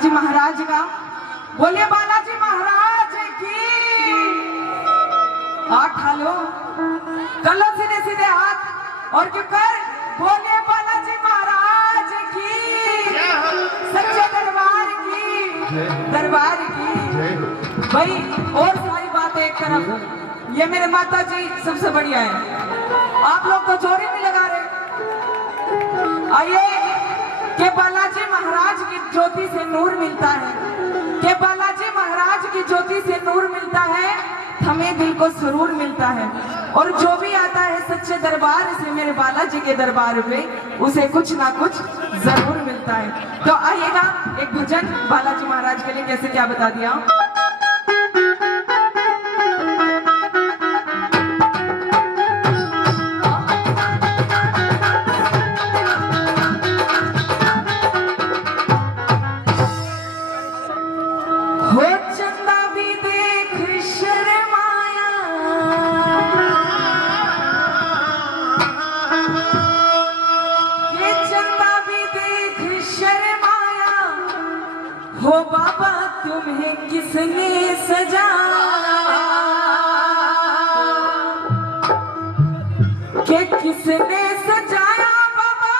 बालाजी महाराज का। बोलिए बालाजी महाराज की। हाथ ठालो, कर लो सीधे सीधे हाथ और क्यों कर। बोलिए बालाजी महाराज की, सच्चे दरबार की, दरबार की। भाई और सारी बातें एक तरफ, ये मेरे माता जी सबसे बढ़िया है, आप लोग तो जोड़ी नहीं लगा रहे। आइए कि बालाजी महाराज की ज्योति से नूर मिलता है, कि बालाजी महाराज की ज्योति से नूर मिलता है, हमें दिल को सुरूर मिलता है। और जो भी आता है सच्चे दरबार से मेरे बालाजी के दरबार पे, उसे कुछ ना कुछ जरूर मिलता है। तो आइएगा एक भजन बालाजी महाराज के लिए, कैसे क्या बता दिया। हो बाबा तुम्हें किसने सजाया, कि किसने सजाया बाबा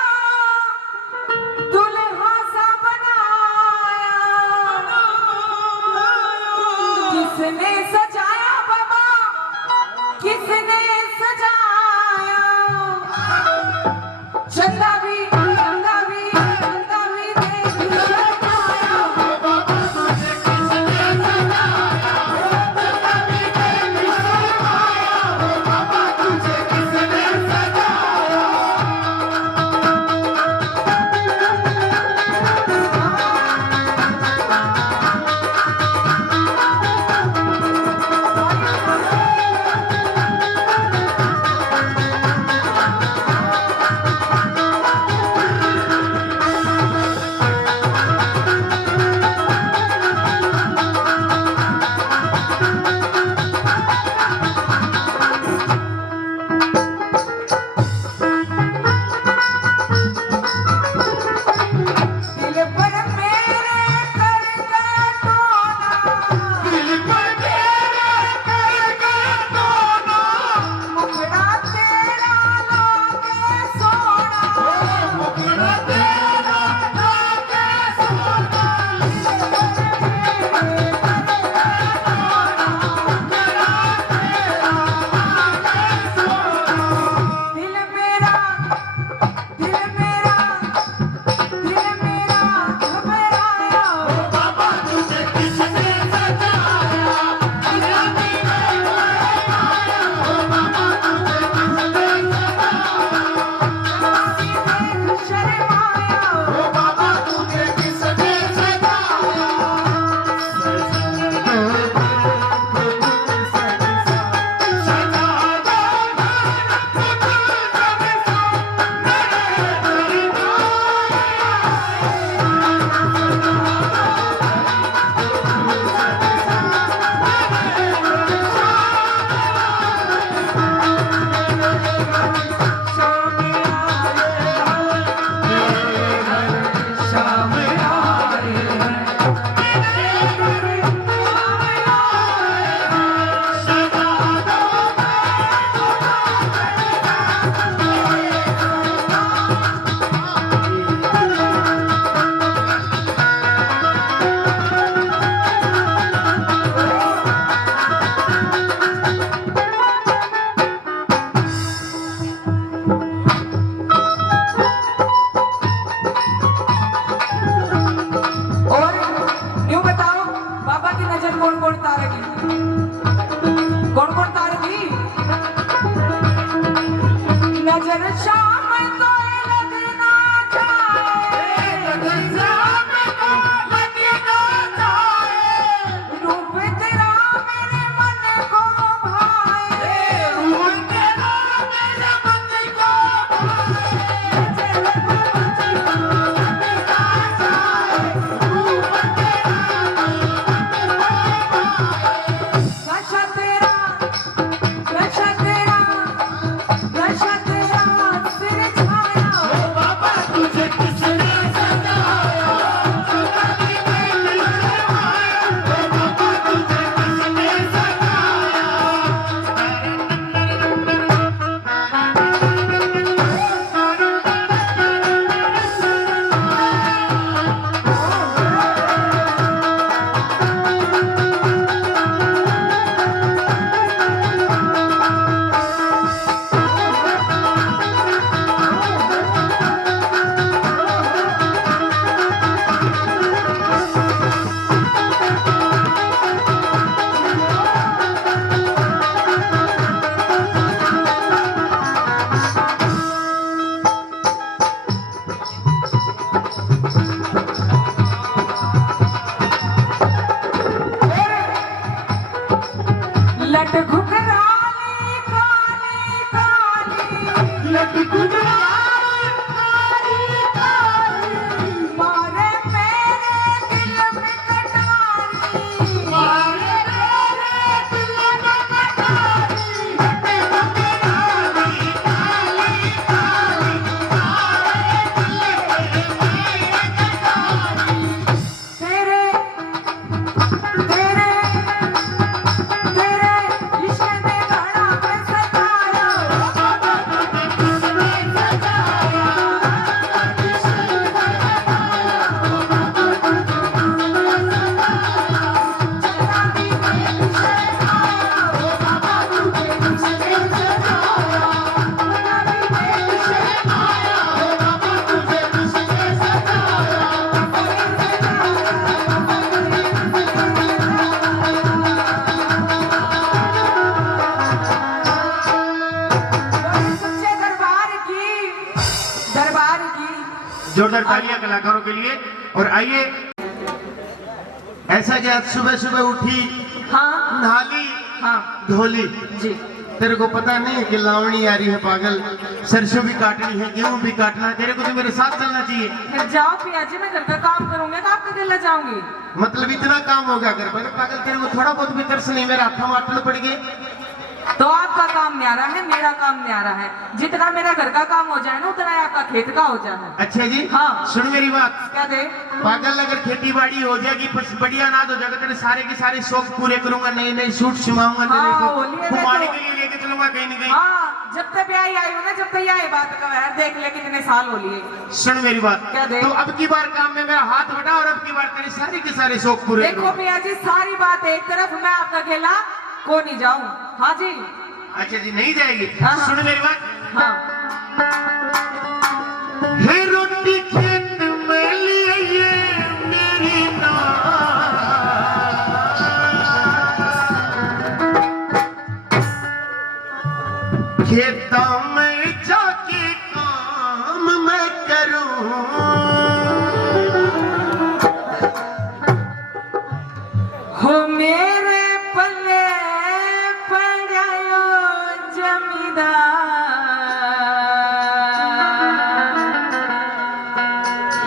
दुल्हा सा बनाया, किसने सजाया बाबा, किसने सजाया। चंदा भी जोरदार तालियां कलाकारों के लिए। और आइए, ऐसा कि आज सुबह सुबह उठी, हाँ नहाली, हाँ धोली, जी। तेरे को पता नहीं है कि लावणी आ रही है पागल, सरसों भी काटनी है, गेहूं भी काटना है, तेरे को तो मेरे साथ चलना चाहिए। फिर जाओ पिया जी, मैं घर का काम करूंगी तो आपका अकेला जाऊंगी। मतलब इतना काम हो गया घर पर पागल, तेरे को थोड़ा बहुत भी तरस नहीं, मेरा हाथ माटल पड़ गए। तो आपका काम न्यारा है, मेरा काम न्यारा है। जितना मेरा घर का काम हो जाए ना, उतना ही आपका खेत का हो जाए। अच्छा जी, हाँ। सुन मेरी बात, क्या दे पागल, अगर खेती बाड़ी हो जाएगी, बढ़िया अनाज हो जाएगा, तेरे सारे के सारे शौक पूरे करूंगा, नए नए सूट सिलवाऊंगा, हाँ, होली है घुमाने तो। के लिए लेके चलूंगा कहीं न कहीं। हाँ, जब तक ब्याह आई हो ना, जब तक यही बात का है, देख ले कितने साल हो लिए। सुन मेरी बात, क्या दे? तो अब की बार काम में मेरा हाथ बटा, और अब की बार तेरे सारे के सारे शौक पूरे देखो करूंगा। भैया जी, सारी बात एक तरफ, मैं आपका अकेला को नहीं जाऊं। हाँ जी। अच्छा जी, नहीं जाएगी। हाँ, हाँ। सुन मेरी बात, हाँ हे रोटी खेत में लिए मेरी खेतों में जाके काम मैं करूं, हो मेरे पल्ले पड़ायो जमींदार,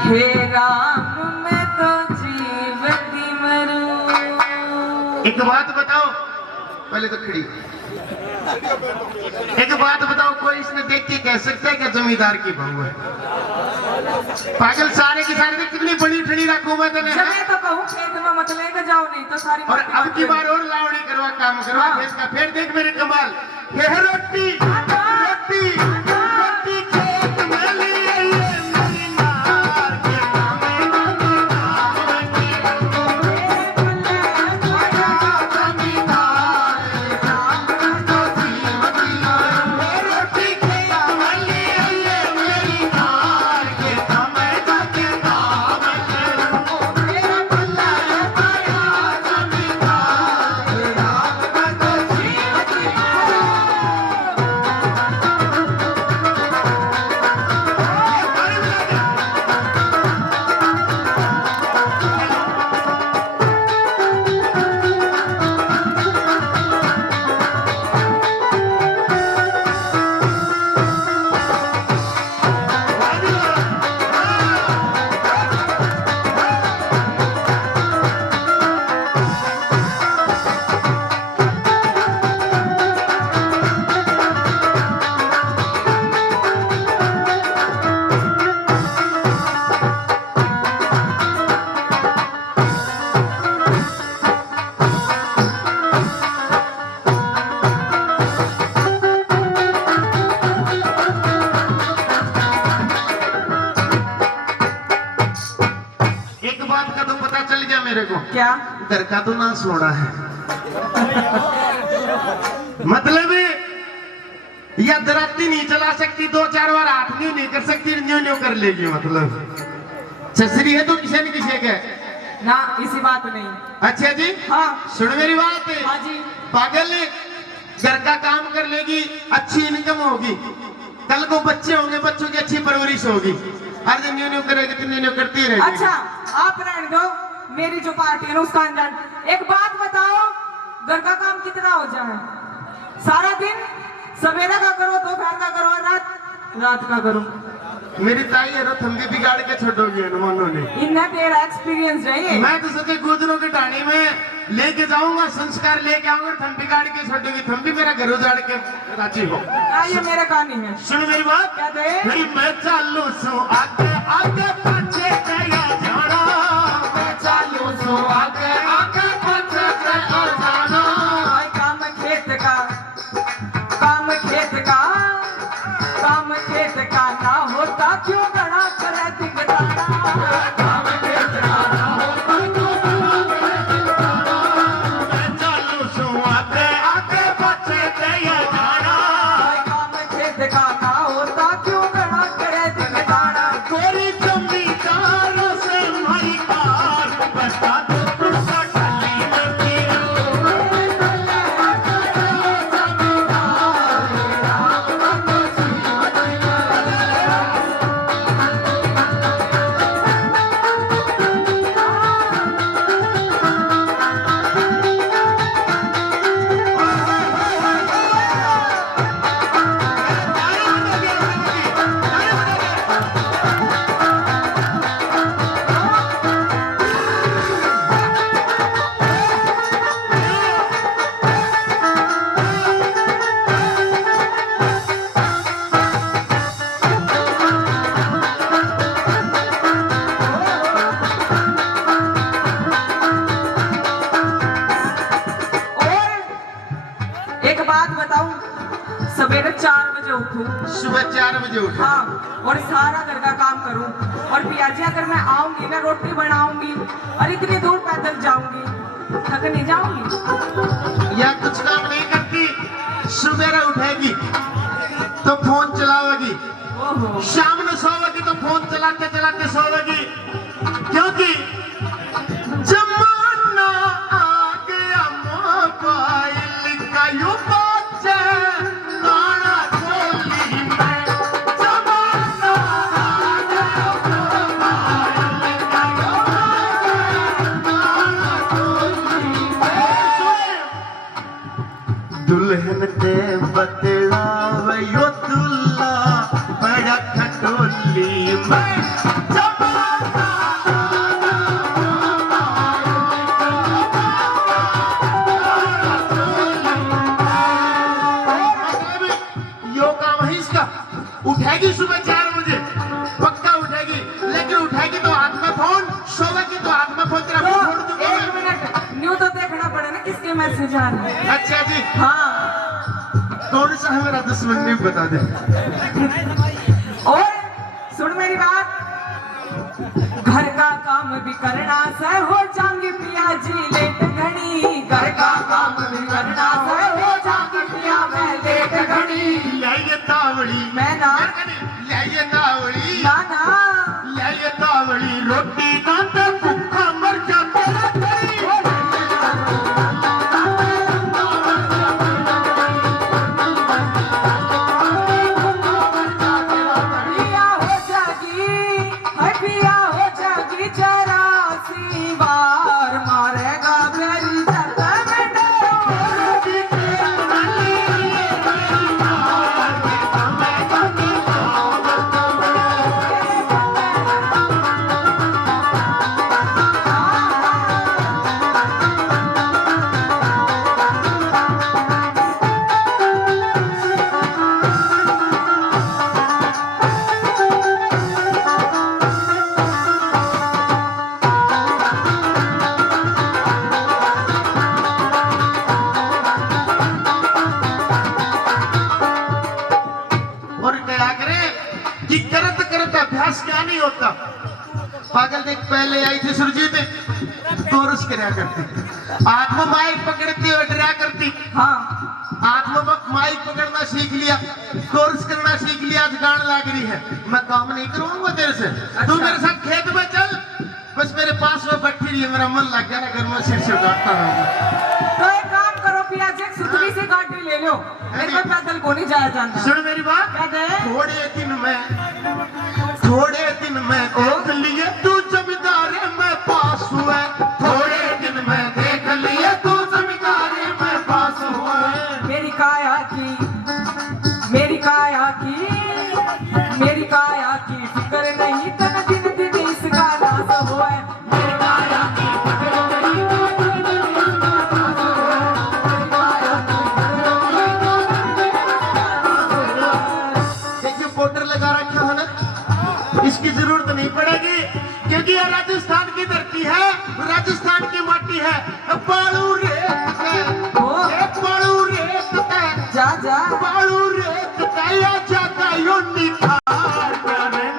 हे राम मैं तो जीवती मरूं। एक बात बताओ, पहले तो खड़ी, एक बात बताओ, कोई इसने देख के कह सकता है क्या जमींदार की बहू है? पागल, सारे की सारे कितनी बड़ी ठड़ी रखू मैं तेने। जब मैं तो कहूँ खेत में मत लेके जाओ, नहीं तो सारी और अब की बार और लावड़ी करवा, काम करवा हाँ। इसका, फिर देख मेरे कमाल। हे रोटी रोटी रोटी खेत में लिए मेरी नार के मेरे को क्या घर का तो ना सोना है मतलब या दराती नहीं चला सकती, दो चार बार हाथ नहीं कर सकती, न्यू न्यू कर लेगी मतलब छसरी है तो किसी न किसी के ना, इसी बात नहीं। अच्छा जी, हाँ सुन मेरी बात। हाँ जी। पागल, घर का काम कर लेगी, अच्छी इनकम होगी, कल को बच्चे होंगे, बच्चों की अच्छी परवरिश होगी, हर दिन न्यू न्यू करेगी तो न्यू न्यू करती रहेगी। अच्छा आप रहने दो, मेरी जो पार्टी है ना उसका अंजाम। एक बात बताओ, घर का काम कितना हो जाए? सारा दिन सवेरा का करो, दोपहर का करो, रात का करो। मेरी ताई है ना, थम भी बिगाड़ के छोड़ोगी हनुमानों ने। इन्हें तेरा एक्सपीरियंस चाहिए। मैं तो सोचे गुजरों की ढाणी में लेके जाऊंगा, संस्कार लेके आऊंगा, थम बिगाड़ के छोड़ोगी, थम भी मेरा घर उजाड़ के राजी हो। ये मेरा कहानी है। सुन मेरी बात, क्या दे? मैं चालू सू आगे आगे पीछे गया जाना, मैं चालू सू आगे आगे पीछे गया जाना। काम खेत का, काम खेत का, काम खेत का ना होता क्यों बड़ा करे दिखदाना। काम खेत का ना होता क्यों बड़ा करे दिखदाना। मैं चालू सू आगे आगे पीछे गया जाना। काम खेत का ना होता क्यों बड़ा करे दिखदाना। कोई जमींदारों से सवेरे 4 बजे उठूं, सुबह 4 बजे उठो। हाँ, और सारा घर का काम करूं, और पियाजी अगर मैं आऊंगी ना रोटी बनाऊंगी और इतनी दूर पैदल जाऊंगी, थक नहीं जाऊंगी? या कुछ काम नहीं करती, सुबह उठेगी तो फोन चलावेगी, ओहो, शाम में सोवेगी तो फोन चलाते चलाते सोवेगी, क्योंकि जमाना आ गया मोबाइल का, यूं बच्चे गाना खोली मैं, जमाना आ गया मोबाइल का, गाना खोली मैं। दुल्हन दे बतलावे यो दुल्ला बड़ा खटोली मैं, यो काम है इसका। उठेगी सुबह 4 बजे, पक्का उठेगी, लेकिन उठेगी तो हाथ में फोन, सोवेगी तो हाथ में फोन। तेरा तो फोन छोड़ दूंगा एक मैं। मिनट, न्यू तो देखना पड़े ना किसके मैसेज आ रहे हैं। अच्छा जी, हाँ, कौन सा है मेरा दुश्मन नहीं बता दे। और सुन मेरी बात, घर का काम भी करना से हो जाएंगे पियाजी लेट घड़ी, घर का काम भी करना से हो जाएंगे पिया मैं लेट घड़ी। लाइए तावड़ी, मैं ना, लाइए तावड़ी, ना ना, लाइए तावड़ी, रोटी खाते भूखा मर जाता है तेरी। पिया हो जागी, है पिया हो जागी जरा सी बार, मारेगा मेरी जगह में और क्या करे कि करत करत अभ्यास क्या नहीं होता। पागल देख, पहले आई थी सुरजीत, कोरस करा करती, हाथ में माइक पकड़ती और डरा करती। हाँ, हाथ में माइक पकड़ना सीख लिया, कोर्स करना सीख लिया, आज गान लाग रही है। मैं काम नहीं करूंगा तेरे से, तू मेरे साथ खेत में चल, बस मेरे पास में बैठी रही है, मेरा मन लग गया अगर मैं सिर से उठाता रहूंगा। तो एक काम करो पियाजी, एक सुतली से गाड़ी ले लो, मेरे को पैदल को नहीं जाया जाता। सुन मेरी बात, क्या दे? थोड़े दिन में देख लिए तू जमींदारी में पास हुआ, थोड़े दिन में देख लिए तू जमींदारी में पास हुआ। मेरी काया की, मेरी काया की, मेरी काया की फिक्र नहीं, तन दिन दिन इसका नाश हुआ। मेरी काया की फिक्र नहीं, तन दिन दिन इसका नाश हुआ। मेरी काया की फिक्र नहीं, तन दिन दिन इसका नाश हुआ। एक जो पोस्टर लगा रखा है ना, इसकी जरूरत नहीं पड़ेगी, क्योंकि ये राजस्थान की धरती है, राजस्थान की माटी है। बालू रेत है, ये बालू रेत है, जा जा, बालू रेत का या जाता यो निखार करे।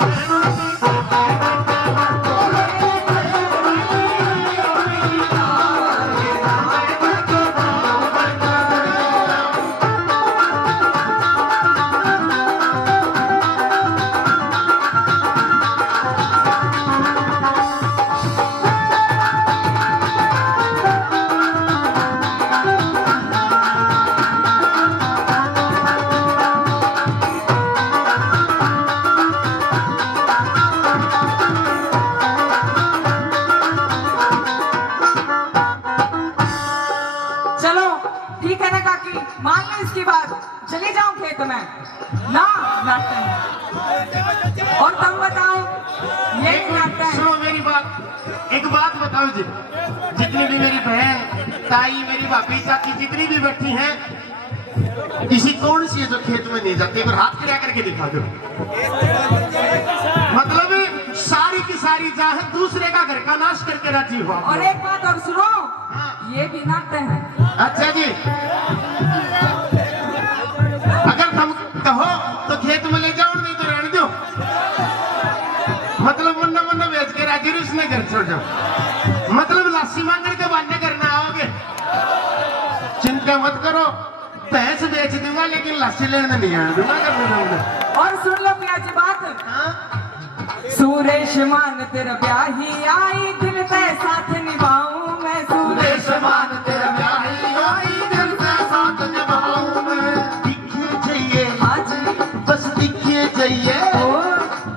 चलो ठीक है ना काकी, मान लो इसकी बात, चली जाऊं खेत में ना, नाटक है। और तुम बताओ, ये नाटक है। सुनो मेरी बात, एक बात बताओ जी, जितनी भी मेरी बहन, ताई, मेरी भाभी, चाची जितनी भी बैठी हैं, किसी कौन सी है जो खेत में नहीं जाती? एक बार हाथ खड़ा करके दिखा दो। मतलब सारी की सारी चाहे दूसरे का घर का नाश करके राजी हुआ। और एक बात और सुनो, ये भी नाटक है। अच्छा जी, अगर खेत में ले जाओ नहीं तो रहने दो। मतलब मन्ना मन्ना बेच के राजी उसने घर छोड़ जाओ। मतलब लासी मांगने के बहाने करना आओगे। चिंता मत करो, भैंस बेच दूंगा लेकिन लासी लेने नहीं आने दूंगा करने दूंगा। और सुन लो प्याजी बात, सुरेश मान तेरा ब्याही आई, दिल ते साथ निभाऊं मैं। सुरेश मान तेरा ब्याही आई, दिल ते साथ निभाऊं मैं। दिखे जाइए हाँ जी, बस दिखे जाइए, ओ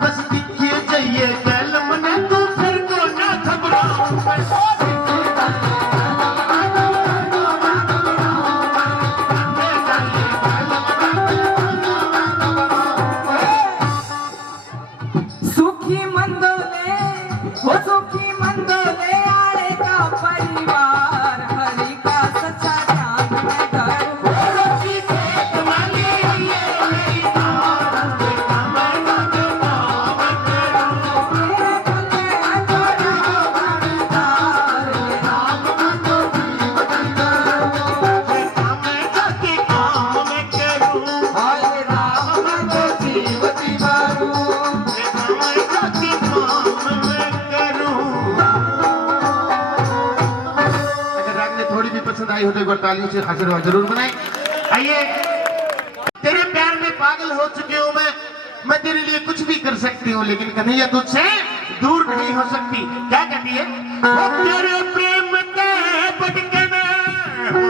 बस दिखे जाइए कल मने तू फिर को ना घबराऊं मैं। सुखी मंदोले, हो सुखी मंदोले आड़े का परिवार, हरि का सच्चा ध्यान मैं करूं। रोटी खेत वाली ये मेरी नाम, देखा मैं नाम करूं। मेरे कले अंजोरा बंदार, ये नाम मैं तो जीवन करूं। देखा मैं जाके काम मैं करूं, हाय राम मैं तो जीवती मारूं। देखा मैं जाके काम मैं करूं। अगर राग ने थोड़ी भी पसंद आई हो तो एक बार तालियों से हाजिर जरूर बनाएं। आइए, तेरे प्यार में पागल हो चुकी हूँ मैं तेरे लिए कुछ भी कर सकती हूँ, लेकिन कन्हैया तुझसे दूर नहीं हो सकती। क्या कहती है? वो तेरे प्रेम ते भटकना हो,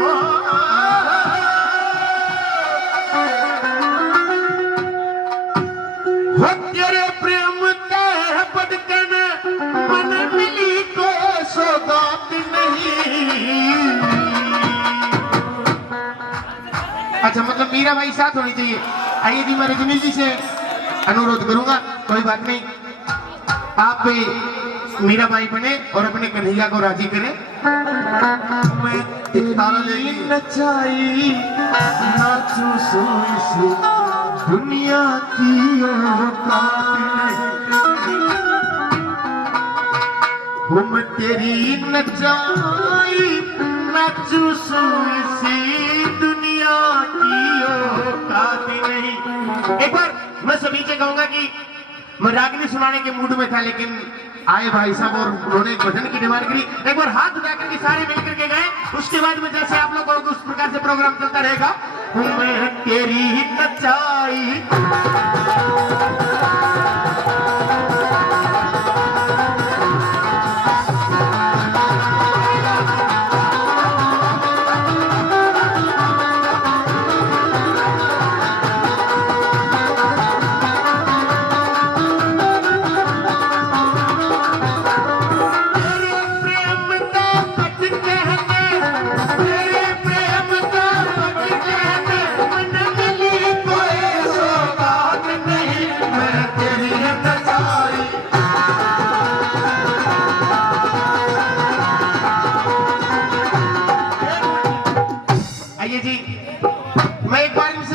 वो तेरे प्रेम ते भटकना, मन मिली को सौगात नहीं। अच्छा, मतलब मीरा भाई साथ होनी चाहिए। आइए जी, मैं रजनी जी से अनुरोध करूंगा, कोई बात नहीं, आप भी मीरा भाई बने और अपने कन्हैया को राजी करें। मैं तेरी नचाई नाचू सोई से, दुनिया की औकात नहीं। हम तेरी नचाई नाचू सोई से, दुनिया की औकात नहीं। एक बार मैं सभी से कहूंगा कि मैं रागनी सुनाने के मूड में था, लेकिन आए भाई साहब और उन्होंने एक भजन की डिमांड करी। एक बार हाथ उठा करके सारे मिलकर के गए, उसके बाद में जैसे आप लोगों को उस प्रकार से प्रोग्राम चलता रहेगा। मैं तेरी नचाई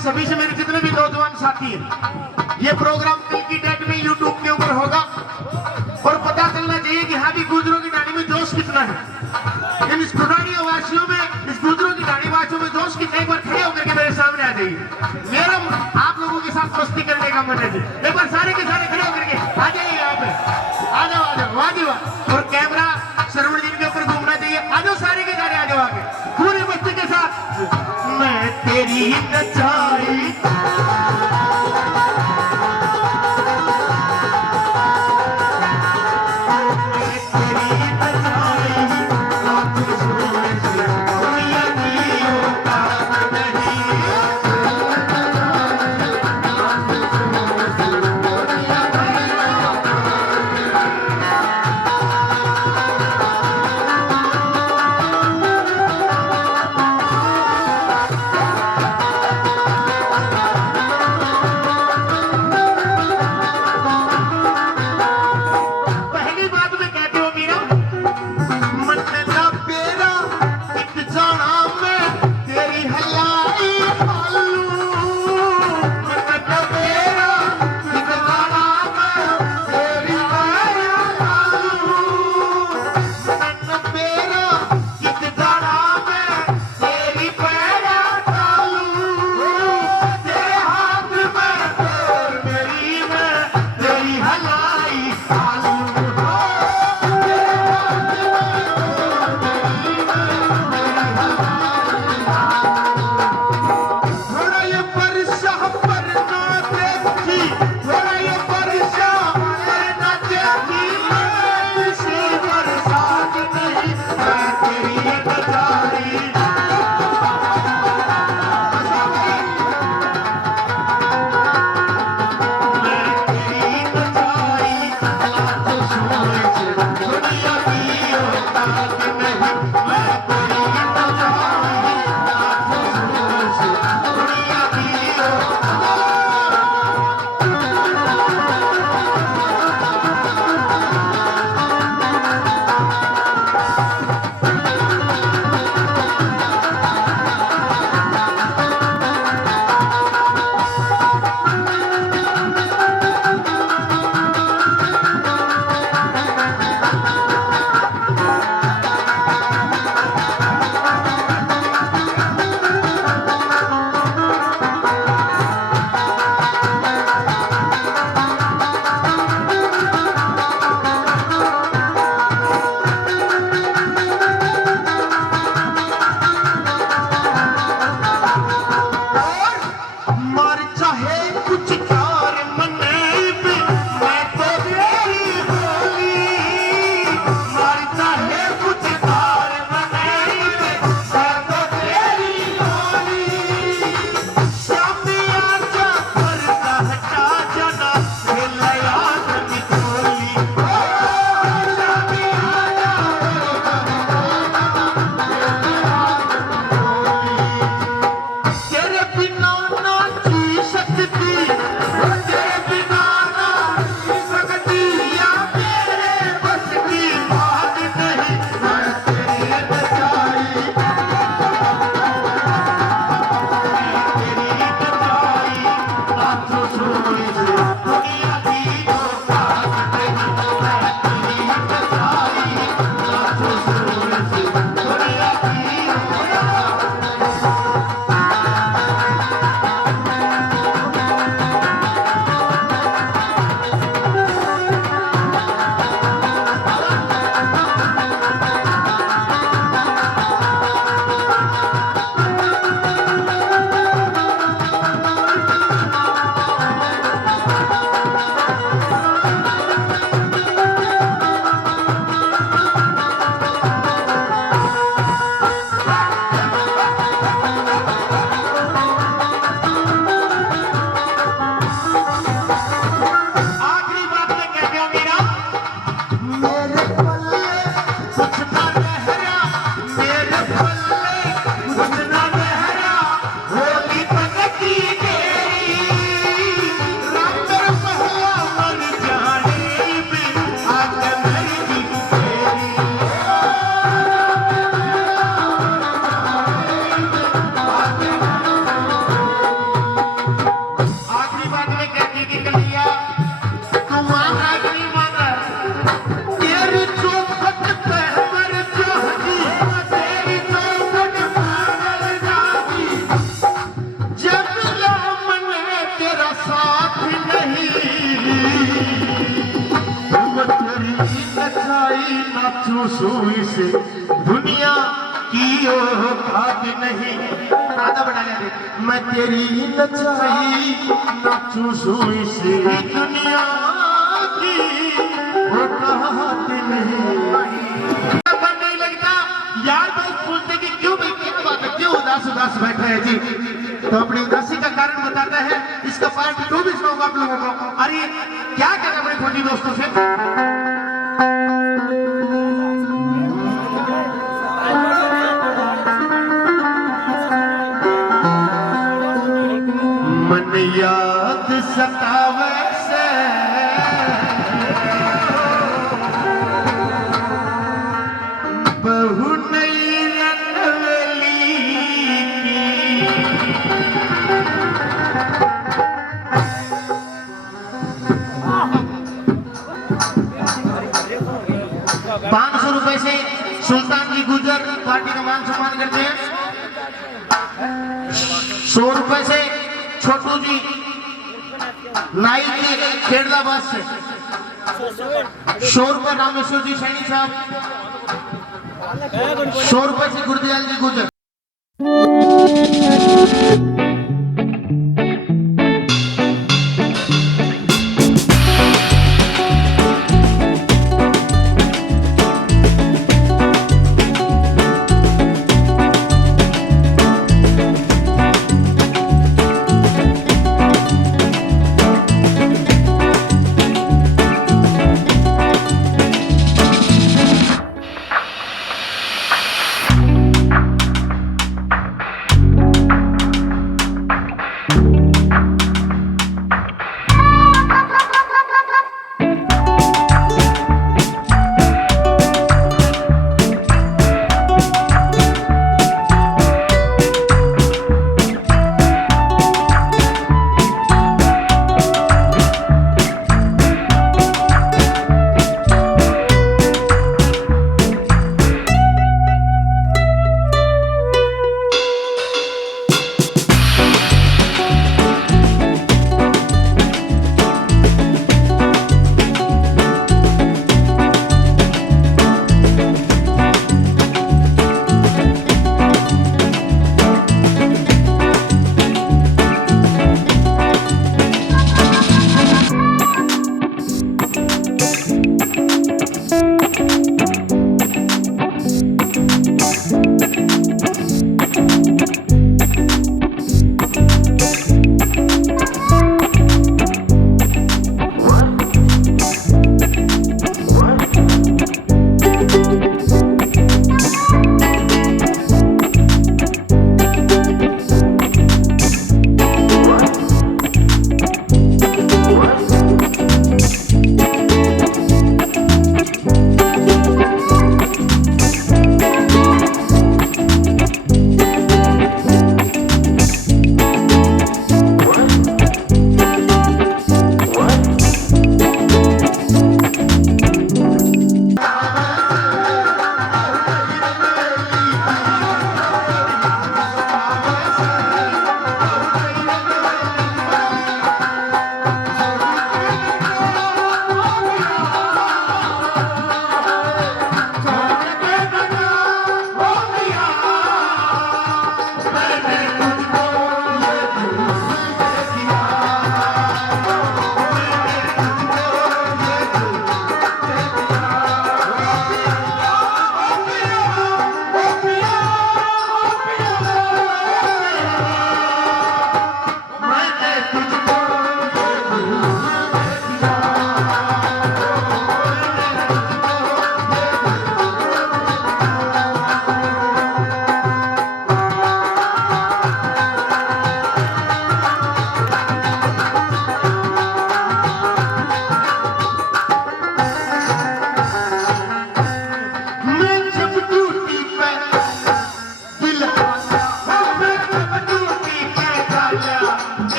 सभी से, मेरे जितने भी नौजवान साथी हैं, ये प्रोग्राम कल की डेट में YouTube के ऊपर होगा और पता चलना चाहिए कि हाँ भी गुजरों की डाली में जोश कितना है। इन स्टूडेंट वासियों में, इस गुजरों की डाली वासियों में जोश कितना, एक बार खड़े होकर के मेरे सामने आ जाइए। मेरा आप लोगों के साथ मस्ती करने का मन है। एक बार सारे के सारे खड़े होकर के आ जाइए, यहाँ पे आ जाओ, आ जाओ, वाह जी वाह। और कैमरा श्रवण जी के ऊपर घूमना चाहिए। आ जाओ सारे के सारे, आ जाओ आगे पूरी मस्ती के साथ। मैं तेरी नचाई सुई से दुनिया की औकात नहीं। आधा बढ़ा दे। मैं तेरी नचाई नाचू सुई से दुनिया की औकात नहीं। नहीं लगता यार, दोस्त पूछते कि क्यों भाई क्या बात है, क्यों उदास उदास बैठे हैं जी। तो अपनी उदासी का कारण बताता है, इसका पार्ट 2 भी सुनाऊंगा आप लोगों को। अरे क्या कहना अपने खोटी दोस्तों से। मन याद सतावे से बहु नई रंगवली की 500 रुपए से सुल्तान की गुजर पार्टी का मान सम्मान करते हैं। 100 रुपए से छोटू जी नाई के खेड़लाबाद से, 100 रुपए रामेश्वर जी सैनी साहब, 100 रुपए से गुरदयाल जी गुजर।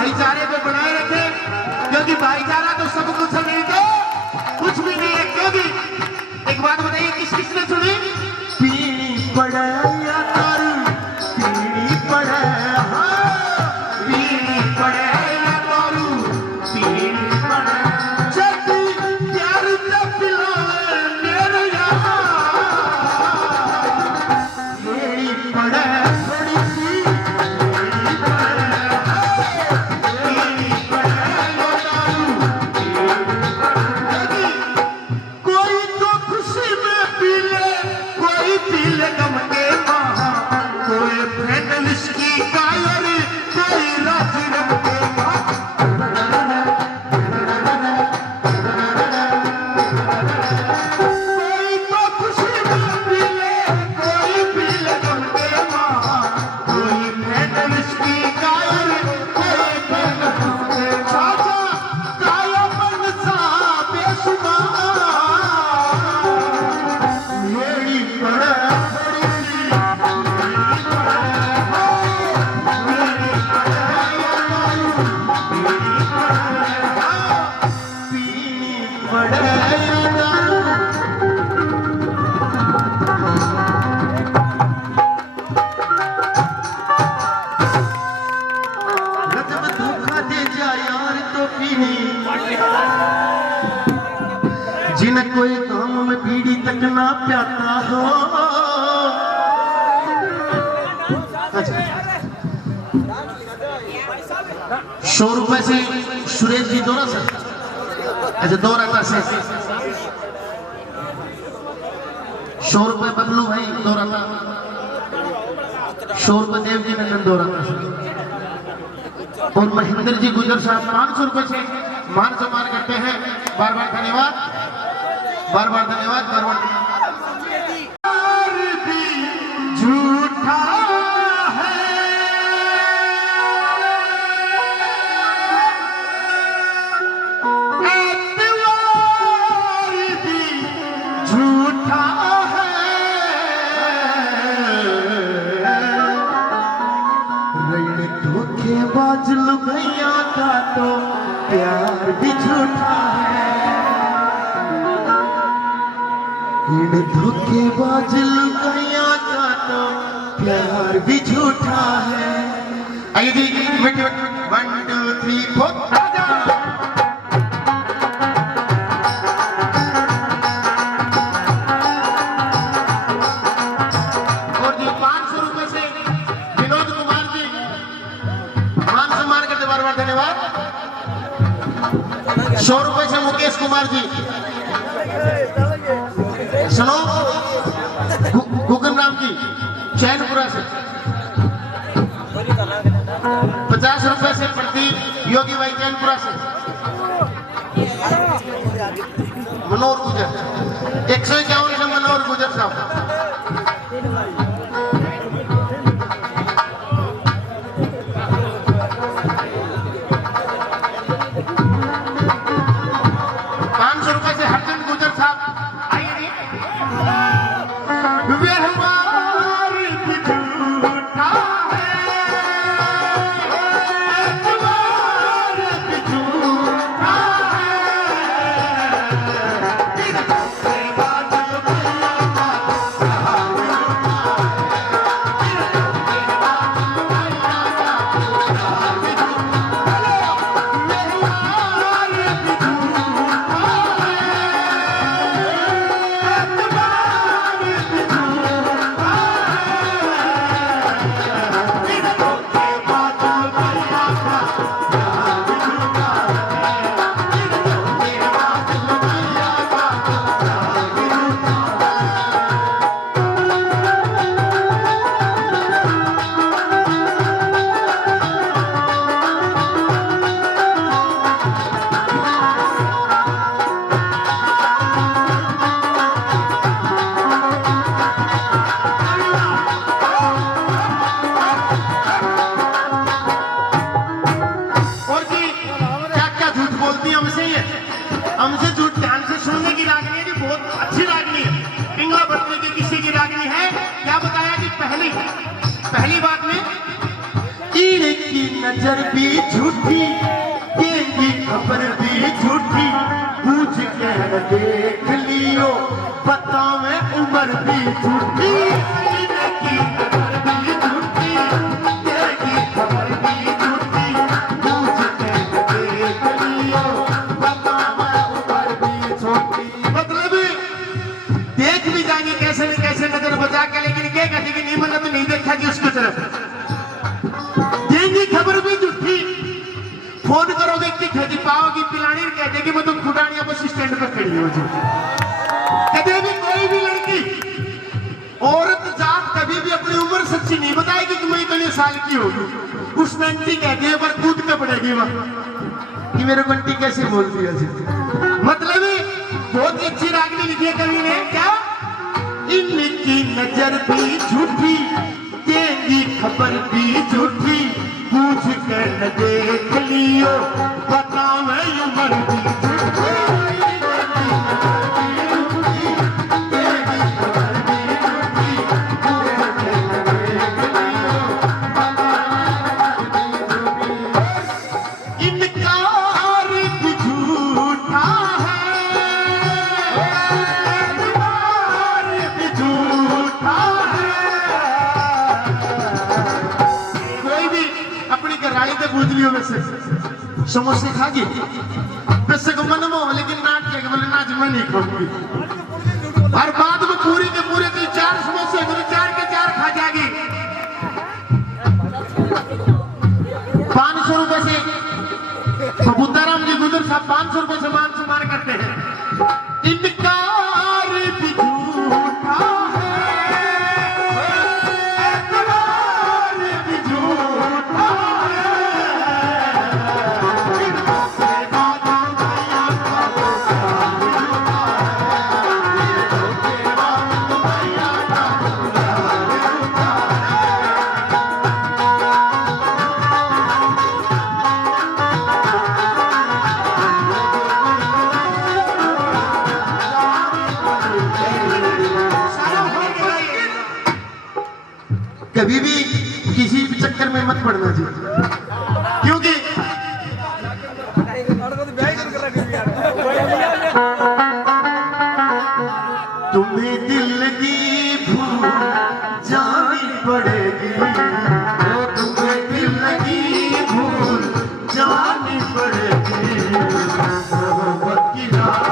भाईचारे को बनाए रखे, क्योंकि भाईचारा तो सब कुछ है, नहीं तो कुछ भी नहीं है। क्योंकि एक बात बताइए, किसने सुनी? पीनी पड़े या दारू, पीनी पड़े, हाँ, पीनी पड़े या दारू, पीनी पड़े, जल्दी प्यार से पिलावे मेरे यार, पीनी पड़े थोड़ी सी, पीनी पड़े, पीनी पड़े या दारू, पीनी पड़े, कोई तो खुशी में पी ले, कोई पी ले गम के वहाँ, कोई फैन विस्की का और कोई राजी रम के वहाँ। कोई तो खुशी में पी ले, कोई पी ले गम के वहाँ, कोई फैन विस्की का और कोई फैन गम के चाचा काया बन सा बेशुमार, मेरी पड़े थोड़ी सी, मेरी पड़े, मेरी पड़े या दारू, मेरी पड़े, पीनी पड़े या दारू। जब धोखा दे जा यार तो पीनी, जिन कोई काम में बीड़ी तक ना प्याता हो। अच्छा, 100 रुपए से सुरेश जी दो रहा, अच्छा 2 रहा से 100 रुपए बबलू भाई 2 रहा, 100 रुपए देव जी नंदन 2 रहा, और महेंद्र जी गुजर साहब 500 रुपए से मान सम्मान करते हैं। बार बार धन्यवाद, बार बार धन्यवाद, बार बार झूठा है, एतवार भी झूठा है, रण धोखेबाज लुगाइया का तो प्यार भी झूठा है, इन धोखेबाज लुगाइया का तो प्यार भी झूठा है। आइए जी, 1 2 3 4 आजा। और जी 500 रुपए से विनोद कुमार जी मान सम्मान करते, बार बार धन्यवाद। 100 रुपए से मुकेश कुमार जी, सुनो, गुगन राम जी चैनपुरा से 50 रुपए से प्रदीप योगी भाई चैनपुरा से, मनोहर गुजर 151 से मनोहर गुजर साहब, व्यवहार भी झूठा है, एतवार भी झूठा है, इन धोखेबाज लुगाइया का नजर भी झूठी, तेरी खबर भी झूठी, पूछ कर देख लियो बतावे उम्र भी झूठी। तेरी खबर भी झूठी, तेरी खबर भी झूठी, पूछ कर देख लियो बतावे उम्र भी झूठी। मतलब देख भी जाएंगे कैसे न कैसे नजर बचा के, लेकिन क्या कहते कि नहीं मतलब तो नहीं देखा जी उसकी तरफ। देंगी खबर भी झूठी, फोन करोगे कि खेती पाओगी पिलानी, कहते कि मैं तुम खुदानिया बस स्टैंड पर खड़ी हो जी। कभी भी कोई भी लड़की औरत जात कभी भी अपनी उम्र सच्ची नहीं बताएगी कि मैं इतने साल की होगी। उस नंटी कहती है पर कूद के पड़ेगी वहां कि मेरे को आंटी कैसे बोलती है जी। मतलब बहुत ही अच्छी रागनी लिखी है कवि ने, क्या इनकी नजर भी झूठी, तेरी खबर भी झूठी, पूछ कर न देख लियो बतावे उम्र भी झूठी। समोसे खागी वैसे को मन में, लेकिन नाच के बोले नाच मैं नहीं खाऊंगी। और बाद में पूरी के पूरे तो 4 समोसे बोले 4 के 4 खा जाएगी। 500 रुपए से बबूताराम जी गुजर साहब 500 रुपए से मान सम्मान करते हैं। इनकार भी झूठा है, एतबार भी झूठा है। कभी भी किसी भी चक्कर में मत पड़ना जी, क्योंकि तुम्हें दिल की भूल जानी पड़ेगी, तुम्हें दिल की भूल जानी पड़ेगी। मोहब्बत की राह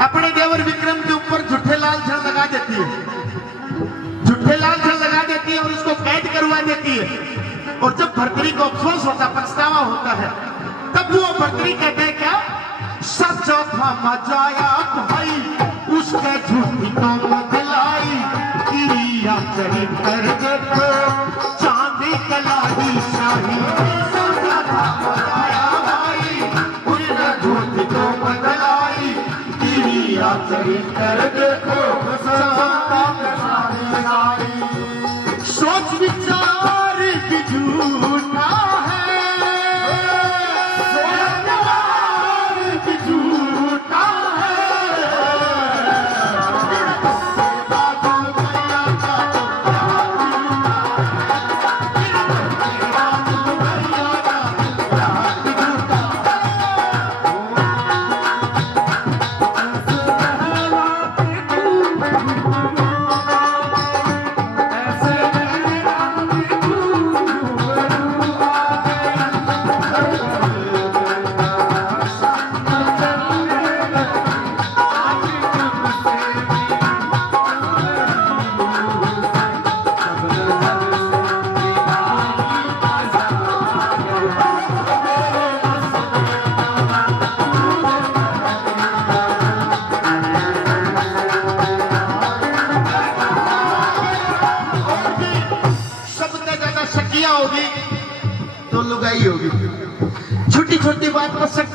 अपने देवर विक्रम के ऊपर झूठे लाल छड़ लगा देती है, झूठे लाल छड़ लगा देती है और उसको कैद करवा देती है। और जब भर्तरी को अफसोस होता, पछतावा होता है, तब वो भर्तरी कहते हैं क्या, सच्चा था मजाया भाई उसके झूठी तो बदलाई, किया चरित्र देखो चांदी कलाई शाही। सच्चा था मजाया भाई उसके झूठी तो बदलाई, किया चरित्र देखो सोच विचार भी झूठा है, सोच विचार भी झूठा है। बादल भैया का तो प्यार बादल भैया का प्यार झूठा है।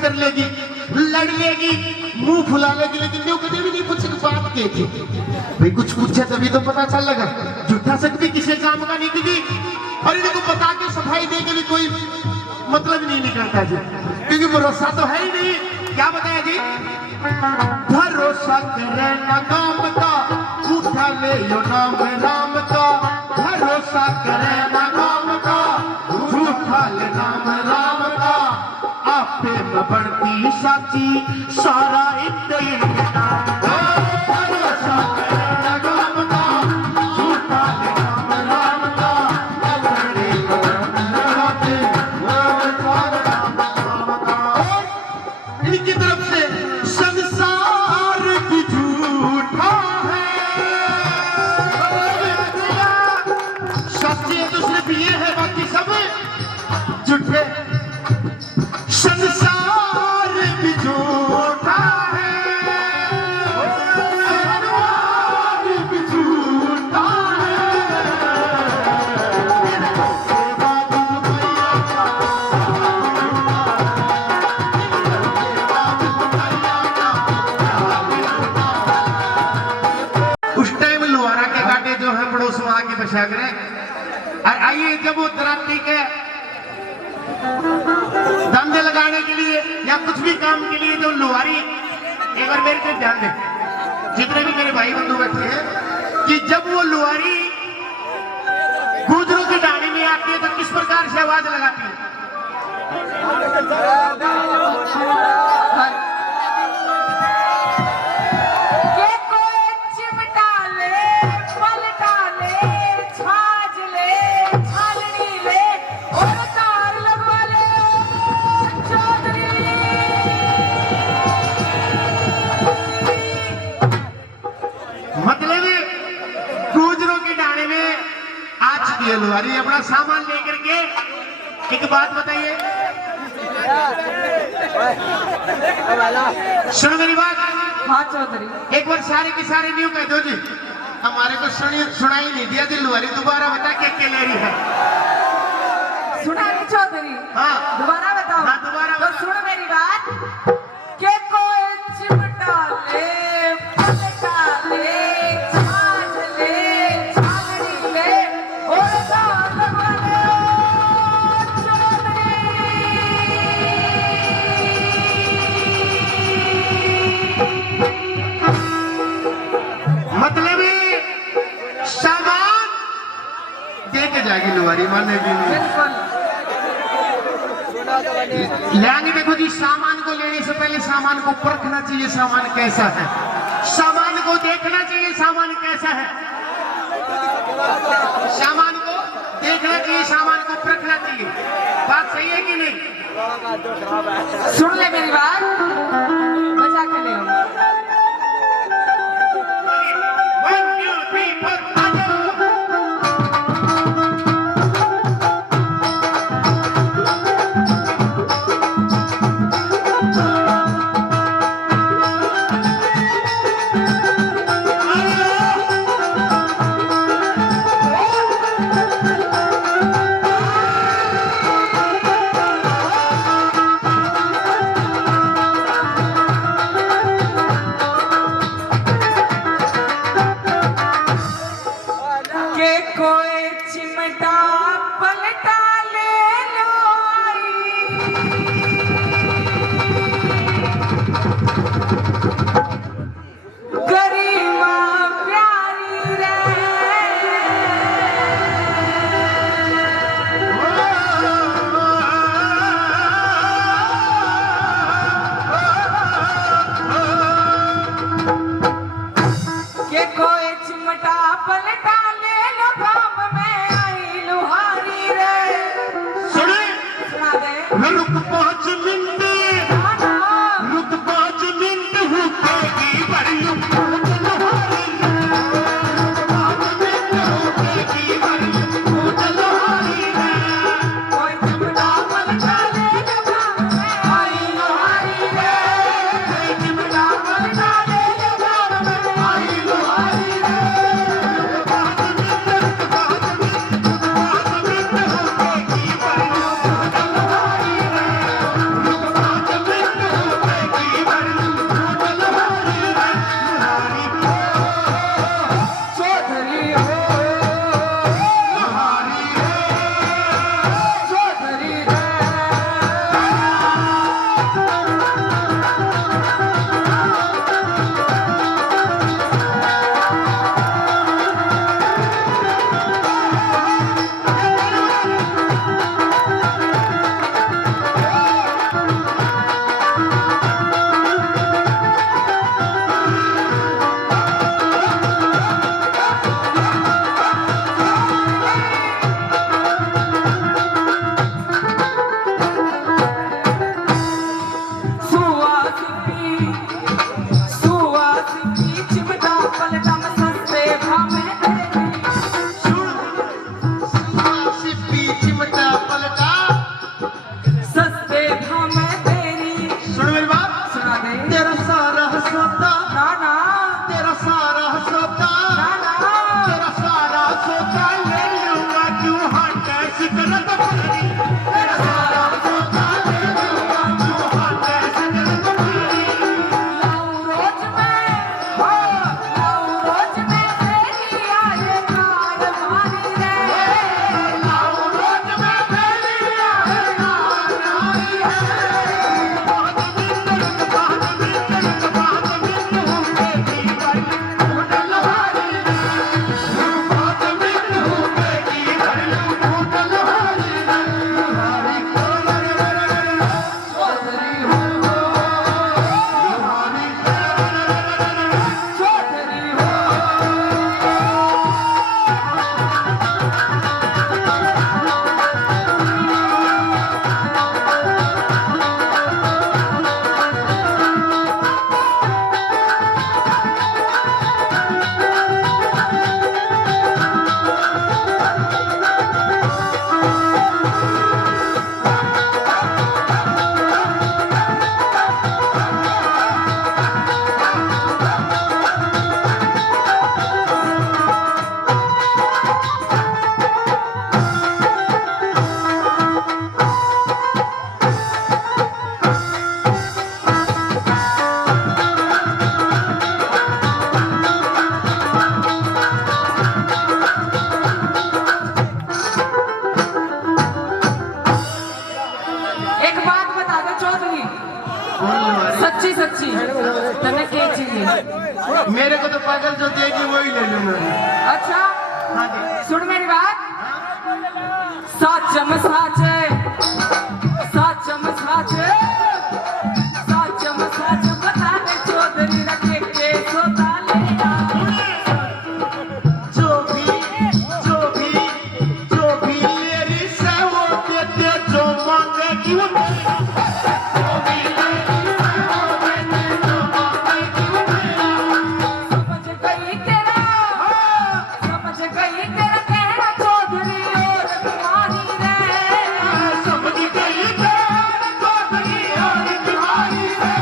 कर लेगी, लड़ लेगी, मुंह फुला लेगी, लेकिन न्यू कभी भी नहीं पूछे बात के थी भाई, कुछ पूछे तभी तो पता चल लगा। झूठा सच भी किसी काम का नहीं, क्योंकि और इनको बता के सफाई दे के भी कोई मतलब नहीं निकलता जी, क्योंकि भरोसा तो है ही नहीं। क्या बताया जी? भरोसा करे ना काम का, उठा ले यो नाम राम का। भरोसा करे ना काम का, उठा ले नाम राम का। आपे में बढ़ती साची सारा इतना। भरोसा करे ना काम का, उठा ले नाम राम का। इनकी तरफ से संसार की झूठा है, सच्चे तो सिर्फ ये है, बाकी सब झूठे। संसार भी झूठा है, संसार भी झूठा है। उस टाइम लुहारा के कांटे जो है पड़ोस में आके बचा करे। और आइए, जब वो दराती के धंधे लगाने के लिए या कुछ भी काम के लिए जो लुहारी, एक बार मेरे पे ध्यान दें, जितने भी मेरे भाई बंधु बैठे हैं, कि जब वो लुहारी गुजरों के डाली में आती है तो किस प्रकार से आवाज लगाती है? के कोई चिमटा ले, पलटा ले, छाछ ले, छालनी ले और तार लगवा ले चौधरी। मतलब गुजरों के डाले में आ चुकी है लुहारी अपना सामान लेकर के। एक बात बताइए, सुनो मेरी बात। हाँ चौधरी, एक बार सारे के सारे न्यू कह दो जी, हमारे को सुनाई नहीं दिया जी। लुहारी दोबारा बता क्या ले रही है? सुना नहीं चौधरी? हाँ दोबारा बताओ। हाँ, दोबारा तो बताओ। सुन मेरी बात। के कोई चिमटा ले, पलटा ले, छाछ ले, छालनी ले और तार लगवा ले मतलब सामान दे के जाएगी लुहारी, मानेगी नहीं। बिल्कुल। लेंगे। देखो जी, सामान को लेने से पहले सामान को परखना चाहिए, सामान कैसा है। सामान को देखना चाहिए, सामान कैसा है। सामान को देखना चाहिए, सामान को परखना चाहिए। बात सही है कि नहीं? सुन ले मेरी बात, बचा के ले। 1 2 3 4 के मेरे को तो पागल जो देगी वही ले लूंगा। अच्छा हाँ जी। सुन मेरी बात, साचम साचे साचम साचे साचम साच बता दे चौधरी रखे के सोता लेगा। जो भी मेरी से वो देते जो मांगेगी वो देगा। समझ गई तेरा कहना चौधरी और तुम्हारी रे। समझ गई तेरा चौधरी और तुम्हारी रे।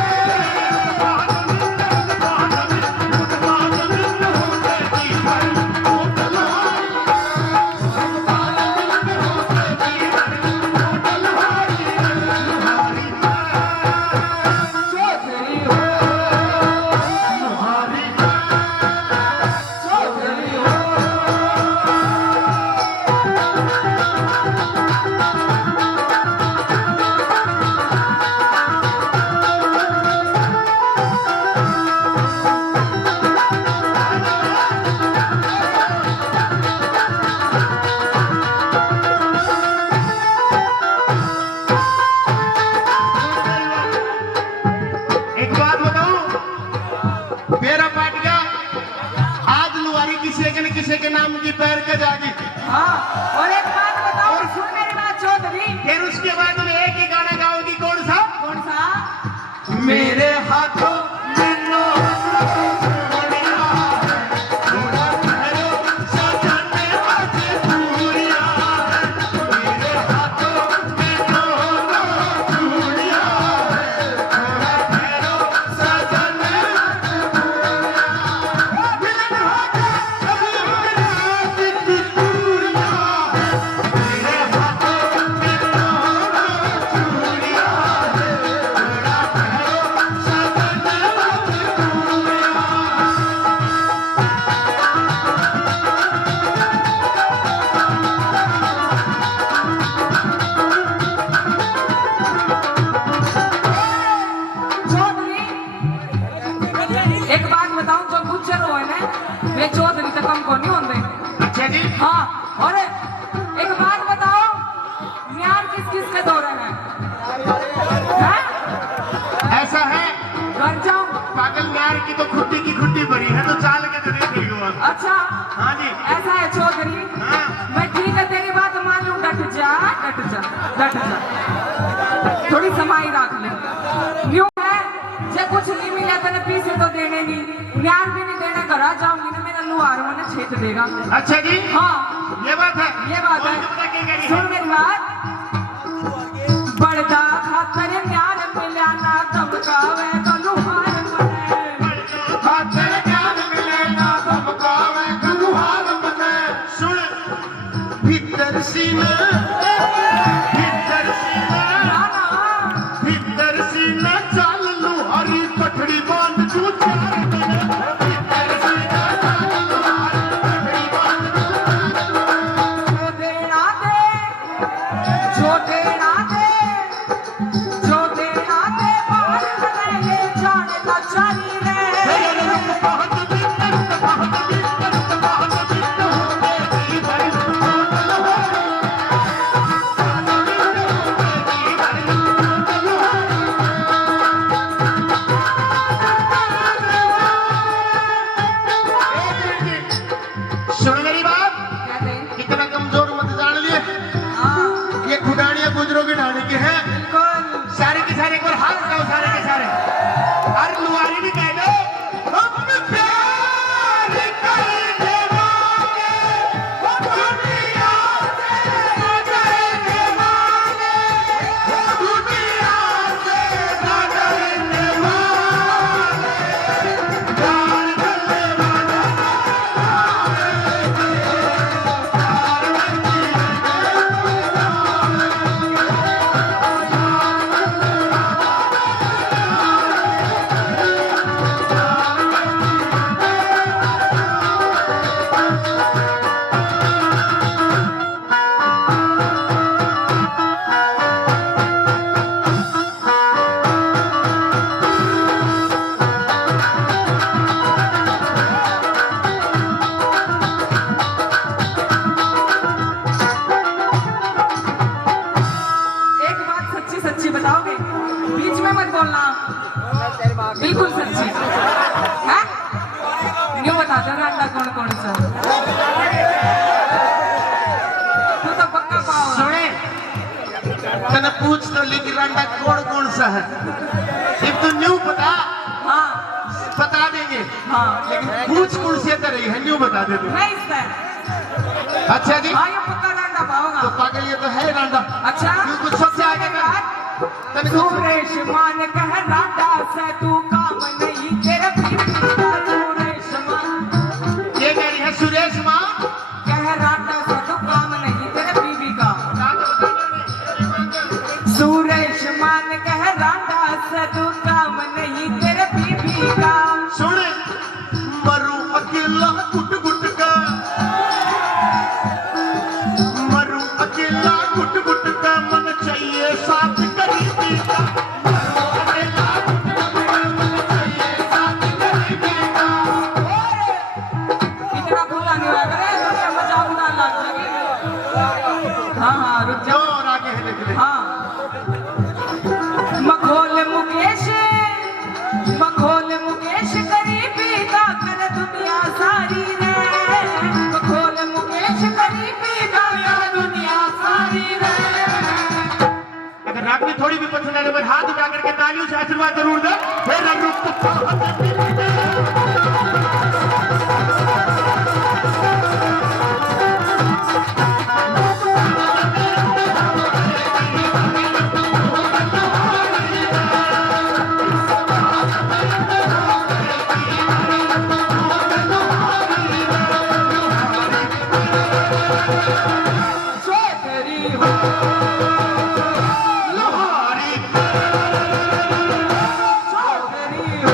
चौधरी हो चौधरी हो एक बात बताऊं, मेरा पाटिया आज लुहारी किसी के नाम की पैर के जागी। हाँ, और एक बात बताओ, सुन मेरी बात चौधरी। फिर उसके बाद में एक ही गाना गाऊंगी, कौन सा? कौन सा? मेरे हाथों में नो चौधरी, एक बात बताऊं, जो गुज्जर हो ना वे चौधरी तक हमको नहीं होते। अच्छा जी। हाँ, और एक बात बताओ, न्यार किस किस के दौरे में हैं? ऐसा है, घर जाऊं? पागल यार की तो खुट्टी बड़ी है, तो चाल के तो देख लियो। अच्छा हाँ जी। ऐसा है चौधरी, हाँ। मैं ठीक है तेरी बात मान लूं, डट जा डट जा डट जा, थोड़ी समाई रख ले। यूं है जे कुछ नहीं मिला तेने पीछे तो देने नहीं, न्यार भी नहीं देने, घर आ जाऊंगी ना मेरा लुहार मैंने छेद देगा। अच्छा जी। हाँ ये बात है। ये बात और तो पता क्या कह है, रही है? सुन मेरी बात, बड़दा खातर न्यार मिला ना धमकावे तो लुहार बने। खातर ज्ञान मिले ना धमकावे तो लुहार बने। सुन, भीतर सीने चाल लुहारी पठड़ी बांध तू चार बने। भीतर सीने चाल लुहारी पठड़ी बांध तू चार बने। जो देना दे जो देना दे जो देना दे बाहर बने ले जाने का चाली रे। बहुत भीतर हो गई भाई सुन मेरी बात, कहते इतना कमजोर मत जान लिए। हाँ ये खुदानियां गुजरों की ढाणी के हैं। बिल्कुल। सारे के सारे एक बार हाथ उठाओ, सारे के सारे। अरे लुहारी भी कह दो। बिल्कुल सच्ची है। न्यू बता दो रांडा कौन कौन सा। तू तो पक्का पाओ। सुने तने पूछ तो लेकिन रांडा कौन कौन सा है if तू न्यू बता हाँ बता देंगे हाँ लेकिन पूछ कौन से तरह है न्यू बता दे तू। नहीं सर। अच्छा जी हाँ ये पक्का रांडा पाओगा। तो पागल ये तो है रांडा। अच्छा तू कुछ सबसे आगे कर तने कुछ सुरेश मान कह रांडा से तू काम नहीं तेरे बीबी का। सुरेश मान ये कह रही है सुरेश माँ कह रांडा से तू काम नहीं तेरे बीबी का। सुरेश मान कह रांडा से तू काम नहीं तेरे बीबी का। सुन मरू अकेला गुट गुट का मरू अकेला गुट गुट का मन चाहिए साथ करीबी का मरू अकेला गुट गुट का मन चाहिए साथ करीबी का। इतना खुला नहीं हुआ करे दुनिया मजाक उड़ा लग लगे। हाँ हाँ रुक जो जाओ। और आगे है लिख ले हाँ मखोल मुकेश गरीबी का कर दुनिया सारी रे। मखोल मुकेश गरीबी का कर दुनिया सारी रे। अगर राग में थोड़ी भी पसंद आने पर हाथ उठा करके तालियों से आशीर्वाद जरूर दे फिर चौधरी हो लोहारी चौधरी हो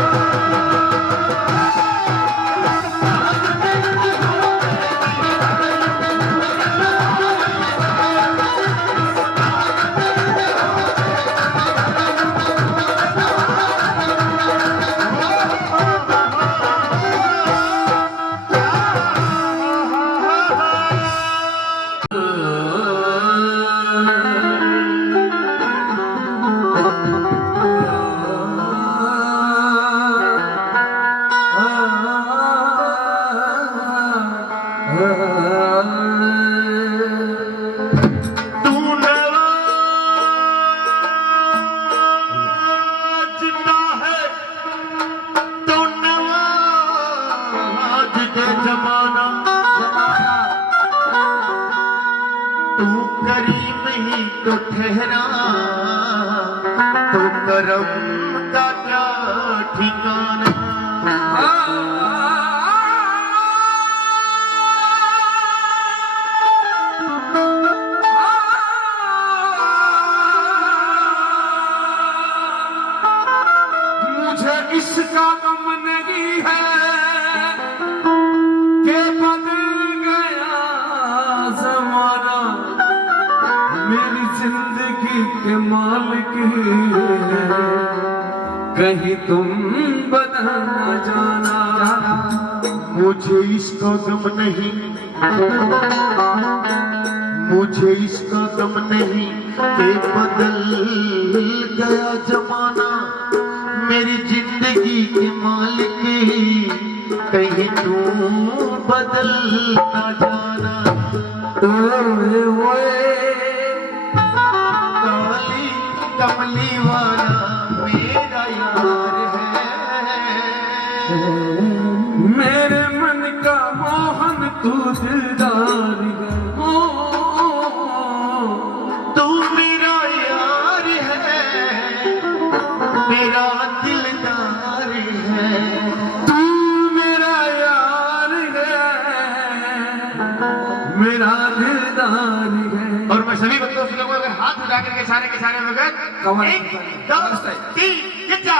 तो ठहरा तो करम का क्या ठिकाना। मुझे इसका गम नहीं है कि बदल गया जमाना। मेरी जिंदगी के मालिक कहीं तुम बदल न जाना। मुझे इसका गम नहीं, मुझे इसका गम नहीं कि बदल गया जमाना। मेरी जिंदगी के मालिक कहीं तू बदल ना जाना। ओए ओए काली कमली वाला मेरा यार है। मेरे मन का मोहन तू दिलदार है। तू मेरा यार है, मेरा दिलदार है। तू मेरा यार है, मेरा दिलदार है। और मैं सभी भक्तों से लोगों अगर हाथ उठा करके सारे के सारे भगत कमर 1 2 3 गिच्चा।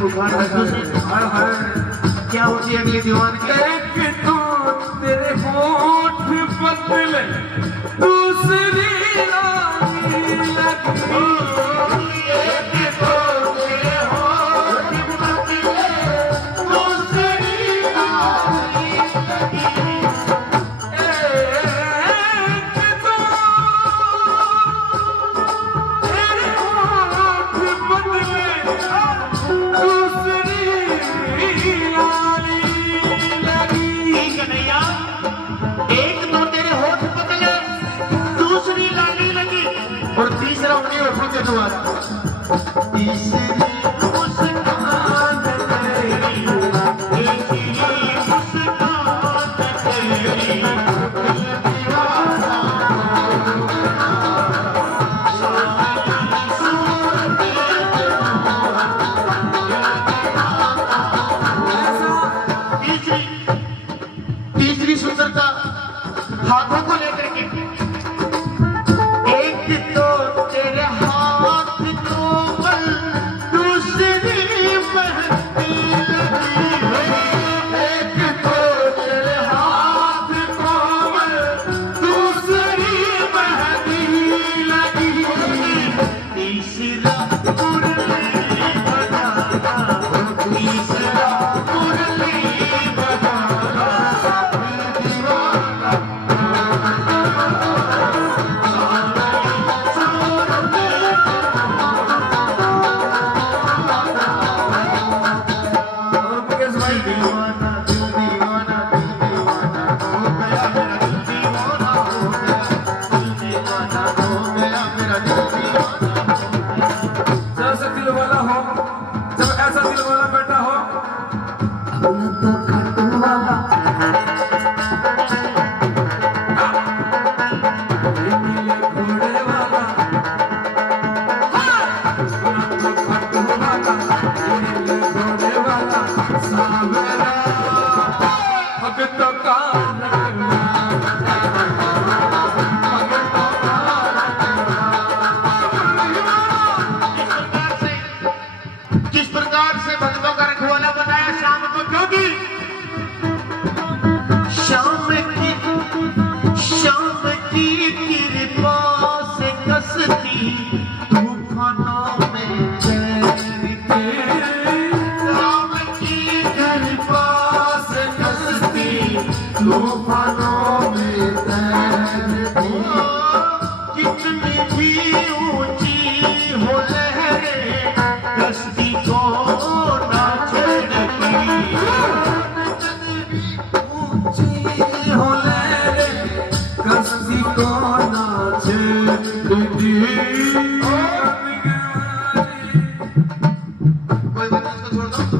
पुकार है दूसरी क्या होती है अगली दीवान की? एक तो तेरे होठ बदले दूसरी रानी लगी, एक तो तेरे होठ बदले दूसरी रानी लगी, एक तो तेरे होठ बदले दूसरी रानी लगी। ठीक है नैया, एक तो तेरे होठ बदले दूसरी लाली लगी और तीसरा उन्हीं होठों के द्वारा तीसरी मुस्कान तेरी, तीसरी मुस्कान तेरी, दीवाना तीसरी सुंदरता हाथों को लेकर के, एक तो तेरे हाथ कोमल दूसरी महंगी लगी, एक तो तेरे हाथ कोमल दूसरी महंगी लगी, तीसरा मुरली बजाना, तीसरा मुरली बजाना, दीवाना दिल दीवाना दिल दीवाना हो गया मेरा दिल दीवाना हो गया, दिल दीवाना हो गया मेरा दिल दीवाना हो गया। जब ऐसा दिल वाला हो, जब ऐसा दिल वाला बेटा हो, अपना तो खटुआ नीले घोड़े वाला, अपना तो खटुआ नीले घोड़े वाला सावरा भगत का किस प्रकार से भक्तों का रखवाला बनाया शाम को, क्योंकि शाम की कृपा से कसती तूफानों में तैरती, शाम की कृपा से कसती तूफानों में तैरती, कितनी भी ऊंची हो लहरें कश्ती को ना छेड़ती, ऊंची हो ले कस्ती को नाचे दीदी। कोई बात नहीं, इसको छोड़ दो।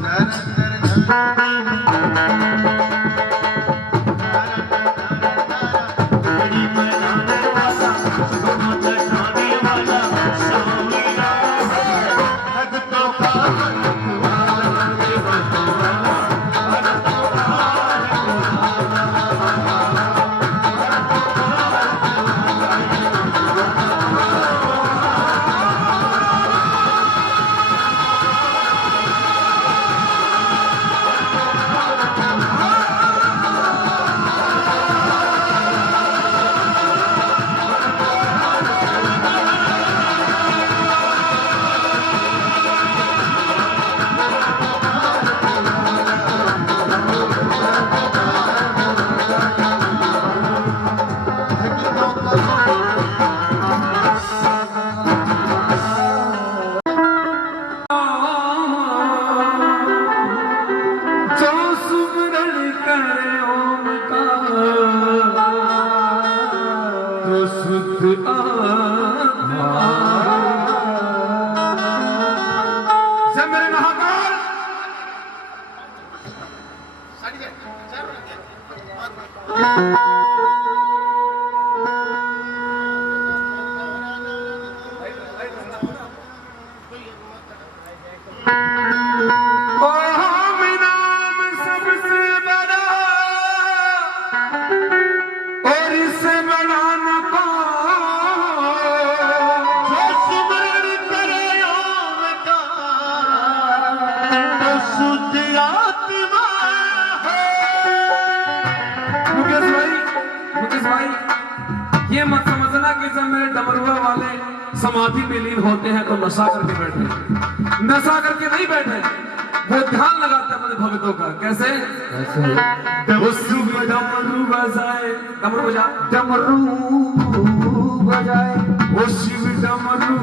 रमेश भाई ये मत समझना कि जब मेरे डमरुआ वाले समाधि में लीन होते हैं तो नशा करके बैठे हैं। नशा करके नहीं बैठे, वो ध्यान लगाते हैं अपने भक्तों का। कैसे? डमरू बजाए, डमरू बजा, डमरू बजाए, वो शिव डमरू,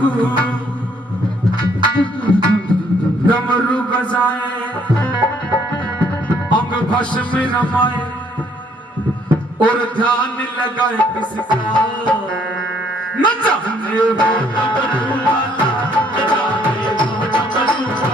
डमरू बजाए, अंग भस्म में नमाए और ध्यान लगाए किसका। न जाने वो डमरू वाला, न जाने वो डमरू वाला,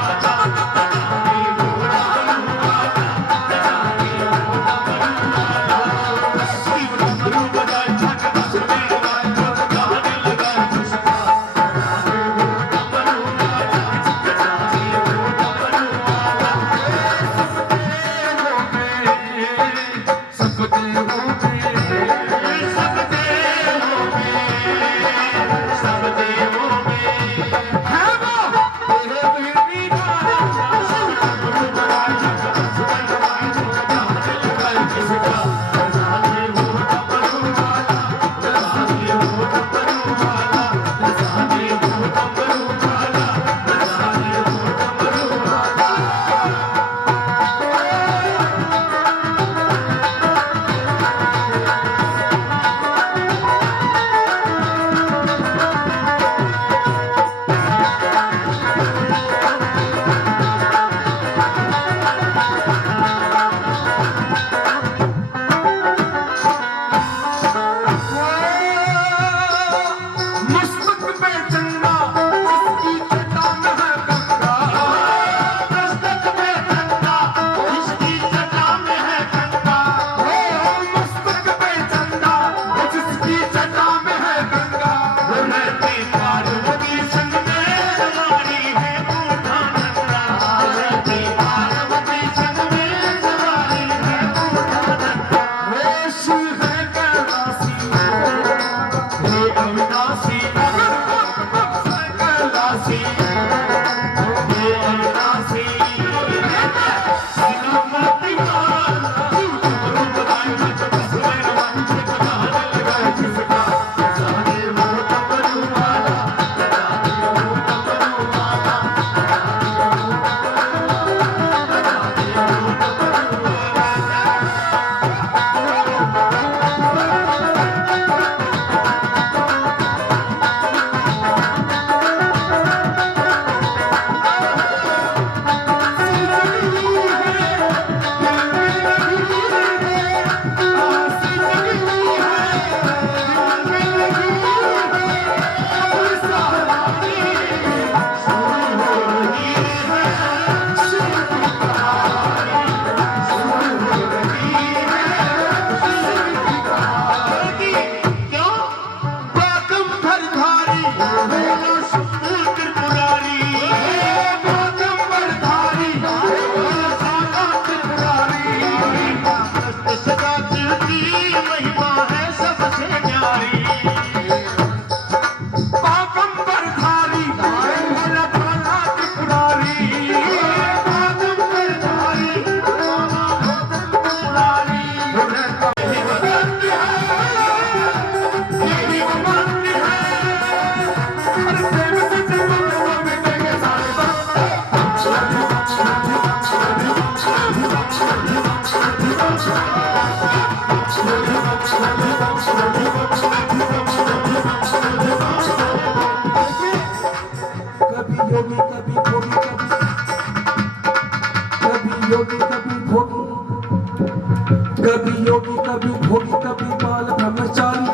कभी योगी कभी भोगी कभी बाल ब्रह्मचारी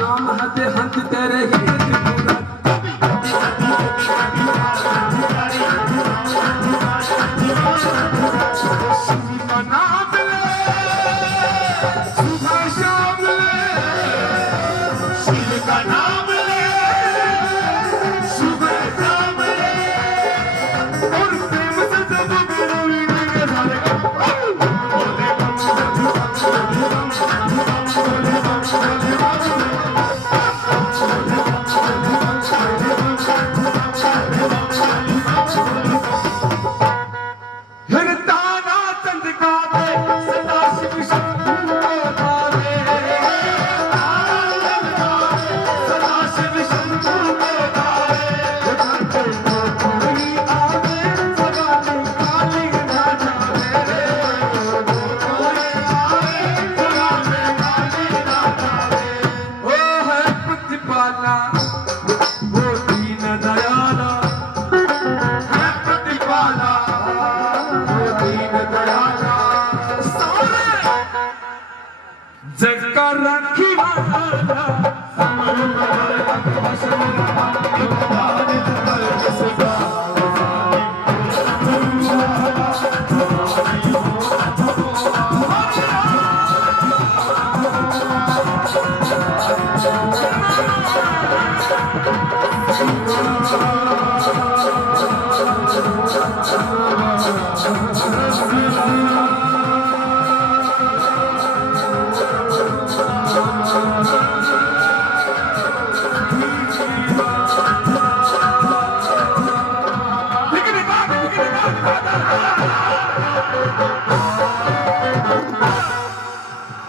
नाम हते हंत तेरे ही त्रिपुरा। शिव का नाम ले सुबह शाम ले, शिव का नाम ले सुबह शाम ले और प्रेम से जब मेरे के सारे बोले जग का राखी वाला समर वाला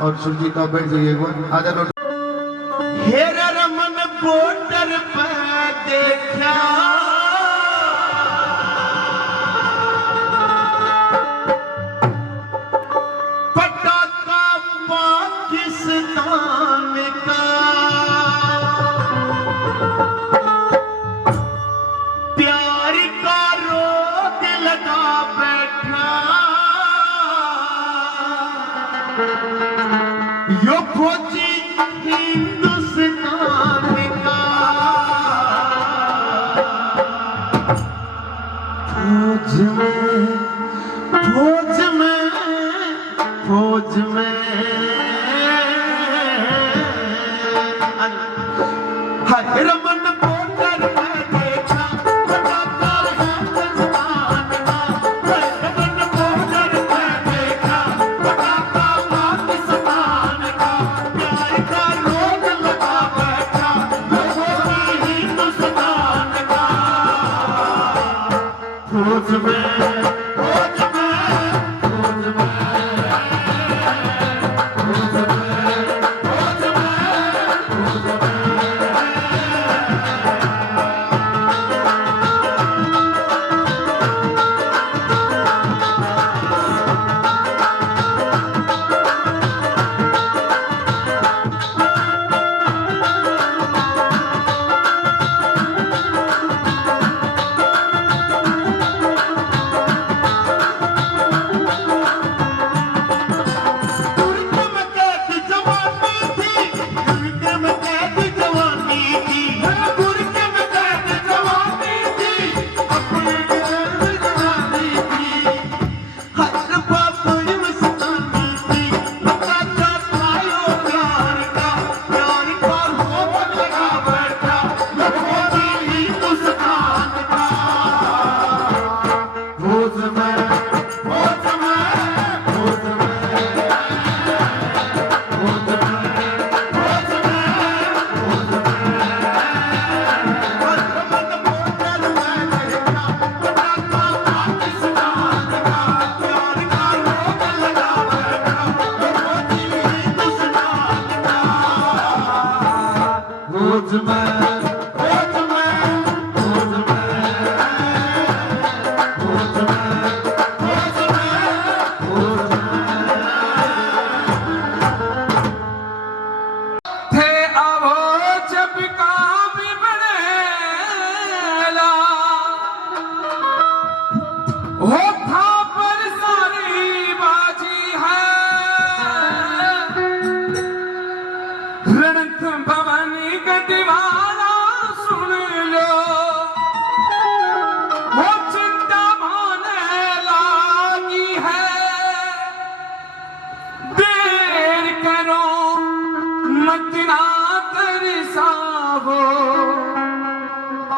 और सुरजीत आप बैठ जाइए एक बार आजा लोट हेरा रमन बॉर्डर पे देखा पटाखा पाकिस्तान का प्यार का रोग लगा बैठा यो फौजी हिंदुस्तान का फौज में हाय रमन बॉर्डर पे देखा पटाखा हिंदुस्तान का रमन बॉर्डर पे देखा पटाखा पाकिस्तान का प्यार का रोग लगा बैठा हिंदुस्तान का फौज में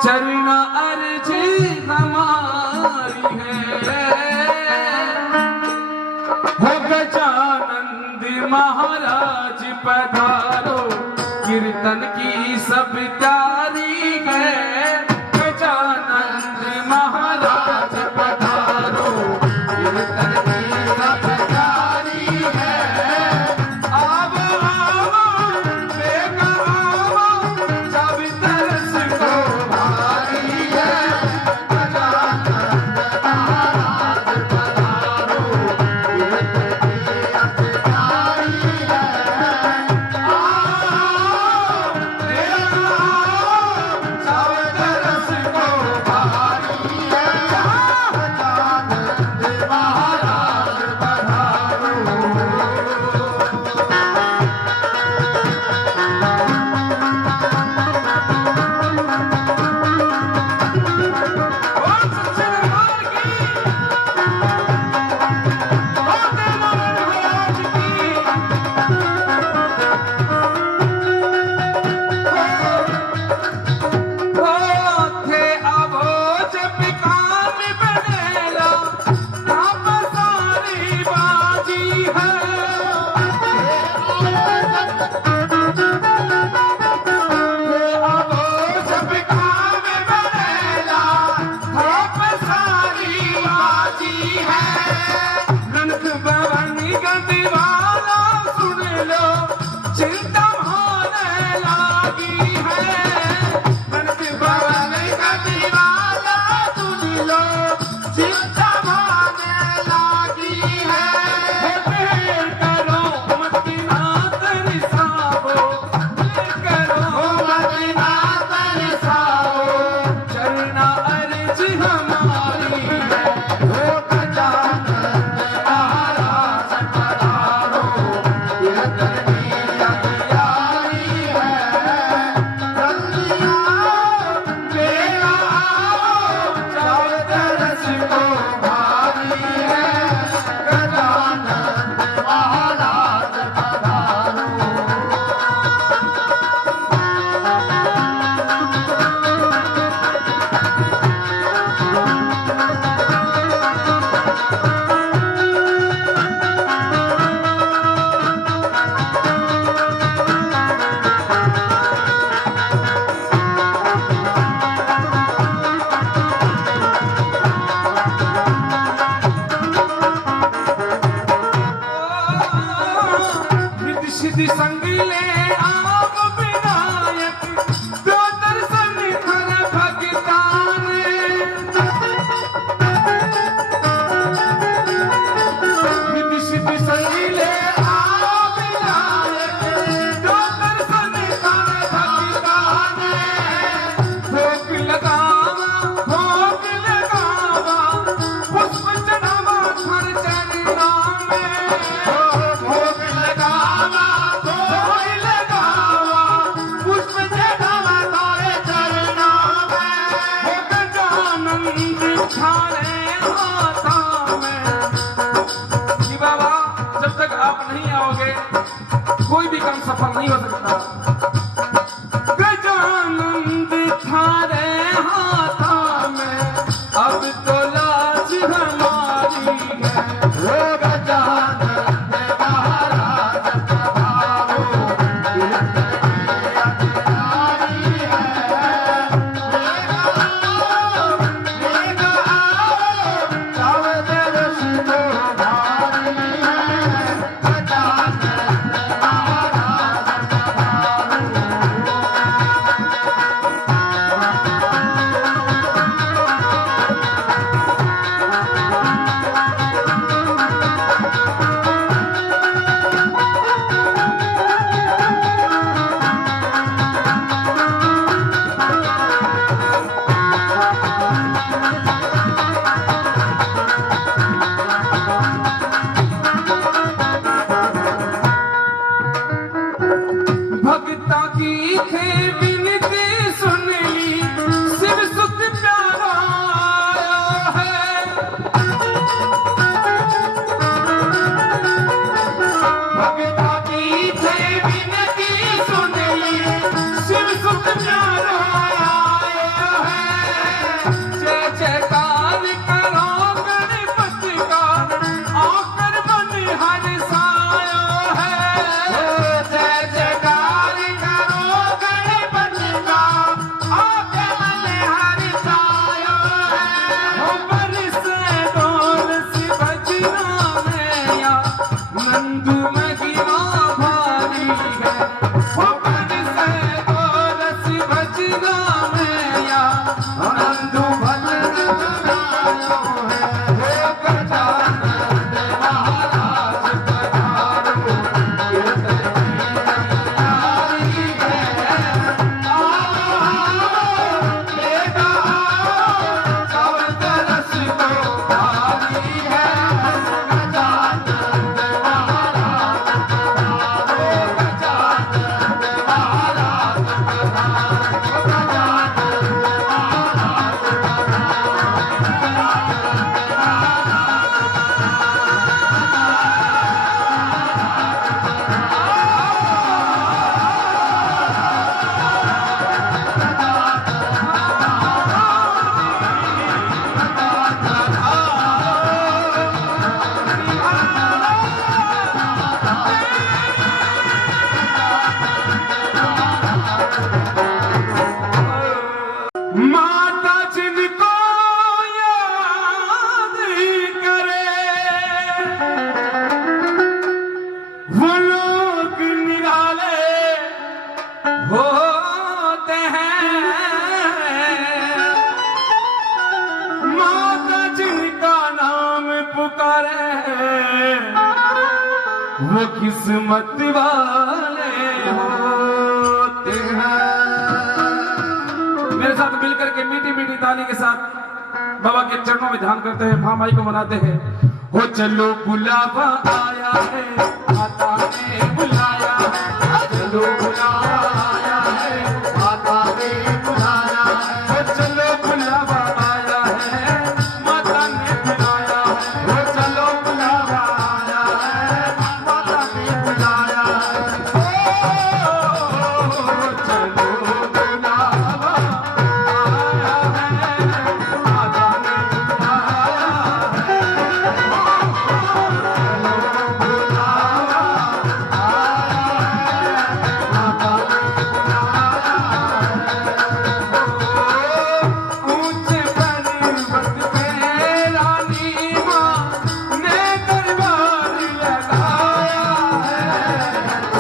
चरना अर्जी हमारी है हो गजानंद महाराज पधारो कीर्तन की सब तैयारी है गजानंद महाराज पधारो कीर्तन की सब तैयारी है आवो आवो बेगा आवो जब तरस को भारी है गजानंद महाराज पधारो कीर्तन की सब तैयारी है आओ बेगा सिद्धि संग ले आप विनायक दो दर्शन कर भगतान रिद्धि सिद्धि संग ले आप विनायक दो दर्शन कर भगतान भोग लगावा पुष्प चढ़ावा हर चरणों में भोग लगावा पुष्प चढ़ावा तारे चरणों में हो गजानंद थारे हाथों में कि बाबा जब तक आप नहीं आओगे कोई भी काम सफल नहीं हो सकता गजानंद थारे हाथों में अब तो लाज हमारी है हो गजानंद महाराज प्रभावो भक्ता की थे विनती सुन ली शिव सुत प्यारा आया है भक्ता की थे विनती सुन ली शिव सुत प्यारा आया है जय जयकार करो गणपति का आकर मन हर साया है जय जयकार करो गणपति का आके मन हर साया है हो बरसे डोल सी बजना मैया नंदू महिमा भारी है हो बरसे डोल सी बजना मैया नंदू भजन गायो है हो गजानंद महाराज पधारो माता जिनको याद करे वो लोग निराले होते हैं माता जिनका नाम पुकारे वो किस्मत वाले होते हैं मेरे साथ मिलकर के मीठी मीठी ताली के साथ बाबा के चरणों में ध्यान करते हैं भामाई को मनाते हैं हो चलो बुलावा आया है माता ने बुलाया है चलो बुलावा आया है माता ने बुलाया है हो चलो बुलावा आया है माता ने बुलाया है हो चलो बुलावा आया है माता ने बुलाया है चलो बुलावा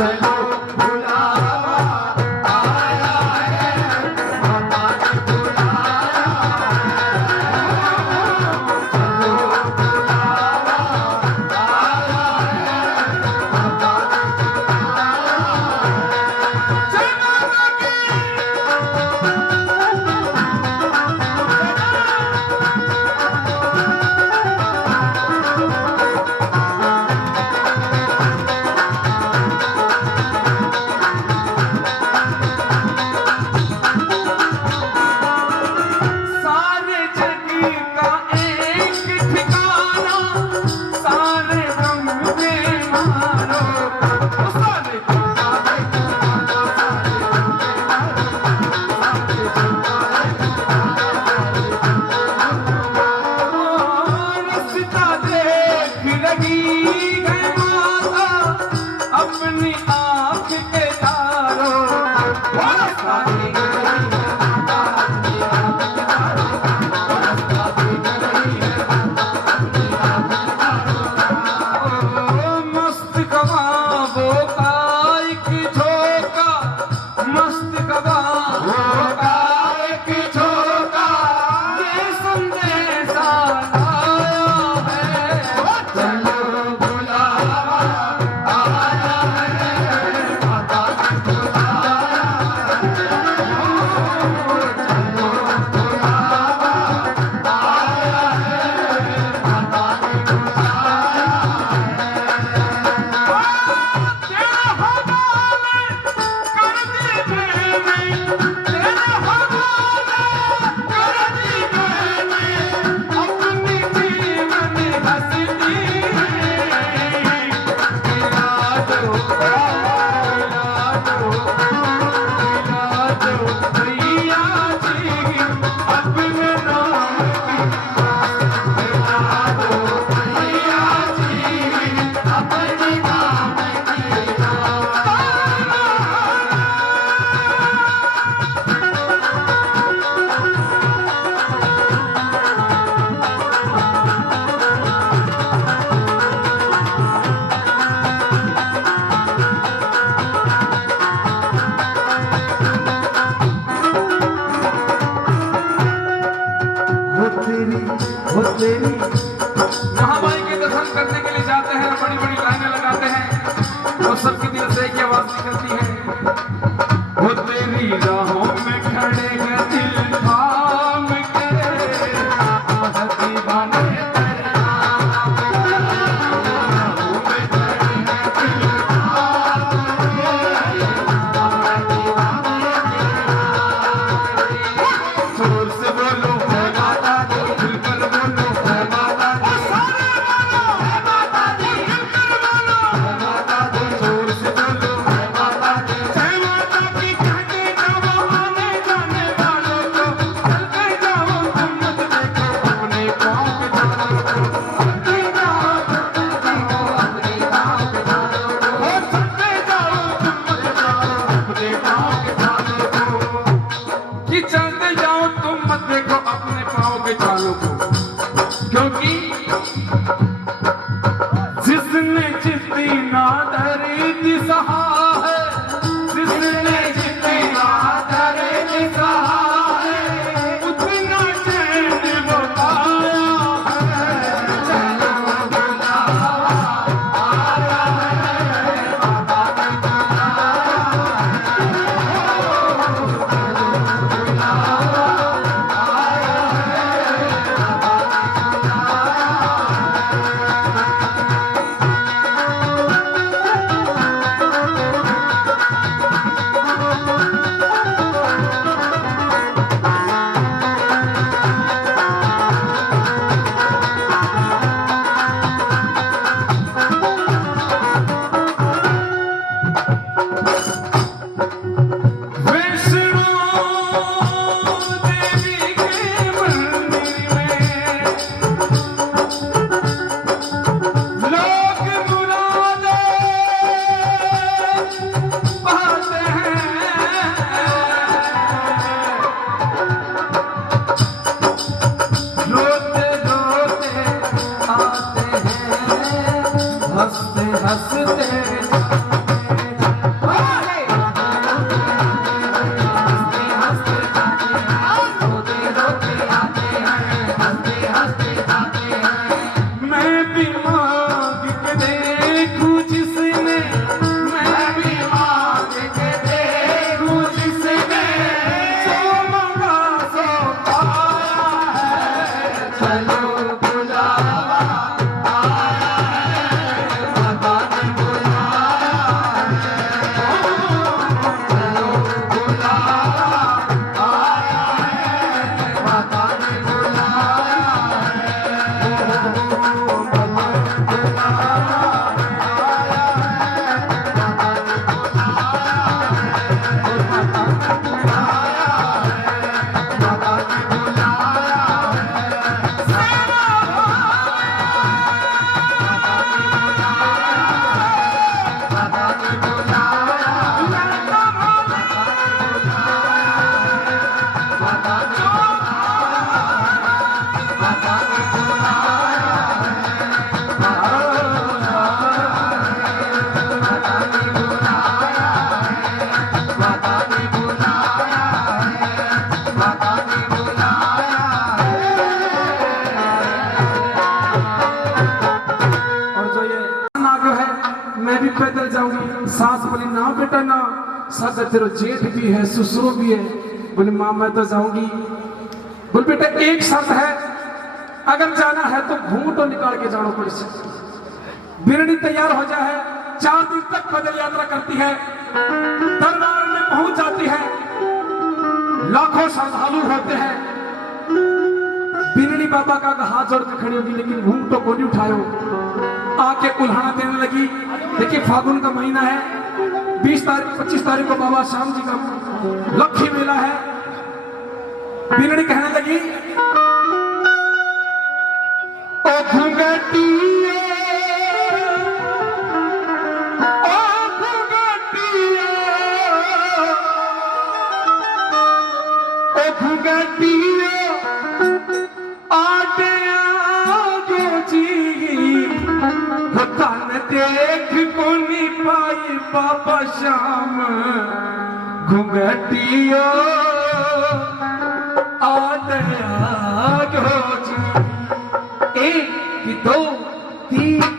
चलो बुलावा आया है, माता ने बुलाया चलो बुलावा आया है, माता ने बुलाया सारे जग का एक ठिकाना, सारे रंग में मारो सारे जग का एक ठिकाना, सारे रंग में मारो, सारे जग का एक ठिकाना। रास्ता देख रही है माता अपनी आँख के तारो, रास्ता देख रही है माता अपनी आँख के तारो, रास्ता देख रही है माता अपनी आँख के तारो। मस्त कबाबो का एक झोंका, मस्त कबाबो का एक झोंका, ये संदेशा लाया है, चलो बुलावा आया है, माता ने बुलाया चलो बुलावा आया है, माता ने बुलाया तेरे हवाले कर दी मैंने, तेरे हवाले कर दी मैंने अपनी जीवन हंसती, मिला दो भैया जी अपने नाम की, मिला दो भैया जी अपने नाम की। वो तेरी महामाई के दर्शन करने के लिए जाते हैं, बड़ी बड़ी लाइनें लगाते हैं और सबके दिल से एक आवाज निकलती है, वो तेरी राहों में खड़े हैं दिल थाम के, आह दीवाने तेरे नाम के, राहों में खड़े हैं दिल थाम के, आह दीवाने तेरे नाम के। जोर से बोलो है माता दी, खुलकर बोलो है माता दी, सारे बोलो है माता दी, खुलकर बोलो है माता दी, जोर से बोलो है माता दी, जय माता की कहते ना वो सास बोली ना बेटा ना, सगा तेरा जेठ भी है, ससुर भी है। बोले माँ मैं तो जाऊंगी। बोले बेटा एक शर्त है, अगर जाना है तो घूंघटो निकाल के जानो पड़े से। बिरनी तैयार हो जाए, 4 दिन तक पैदल यात्रा करती है, दरबार में पहुंच जाती है, लाखों श्रद्धालु होते हैं। बिरनी बाबा का हाथ जोड़ के खड़ी होगी, लेकिन घूंघटो को नहीं उठायो, आके उल्हाना देने लगी। देखिए फागुन का महीना है, 20 तारीख 25 तारीख को बाबा श्याम जी का लक्ष्मी मेला है। बिरनी कहने लगी ओ घूंघटिया, ओ घूंघटिया, ओ घूंघटिया आटे आगो जी, तन देख को नहीं पाई बाबा श्याम। घूंघटिया आटे आगो जी, 1 2 3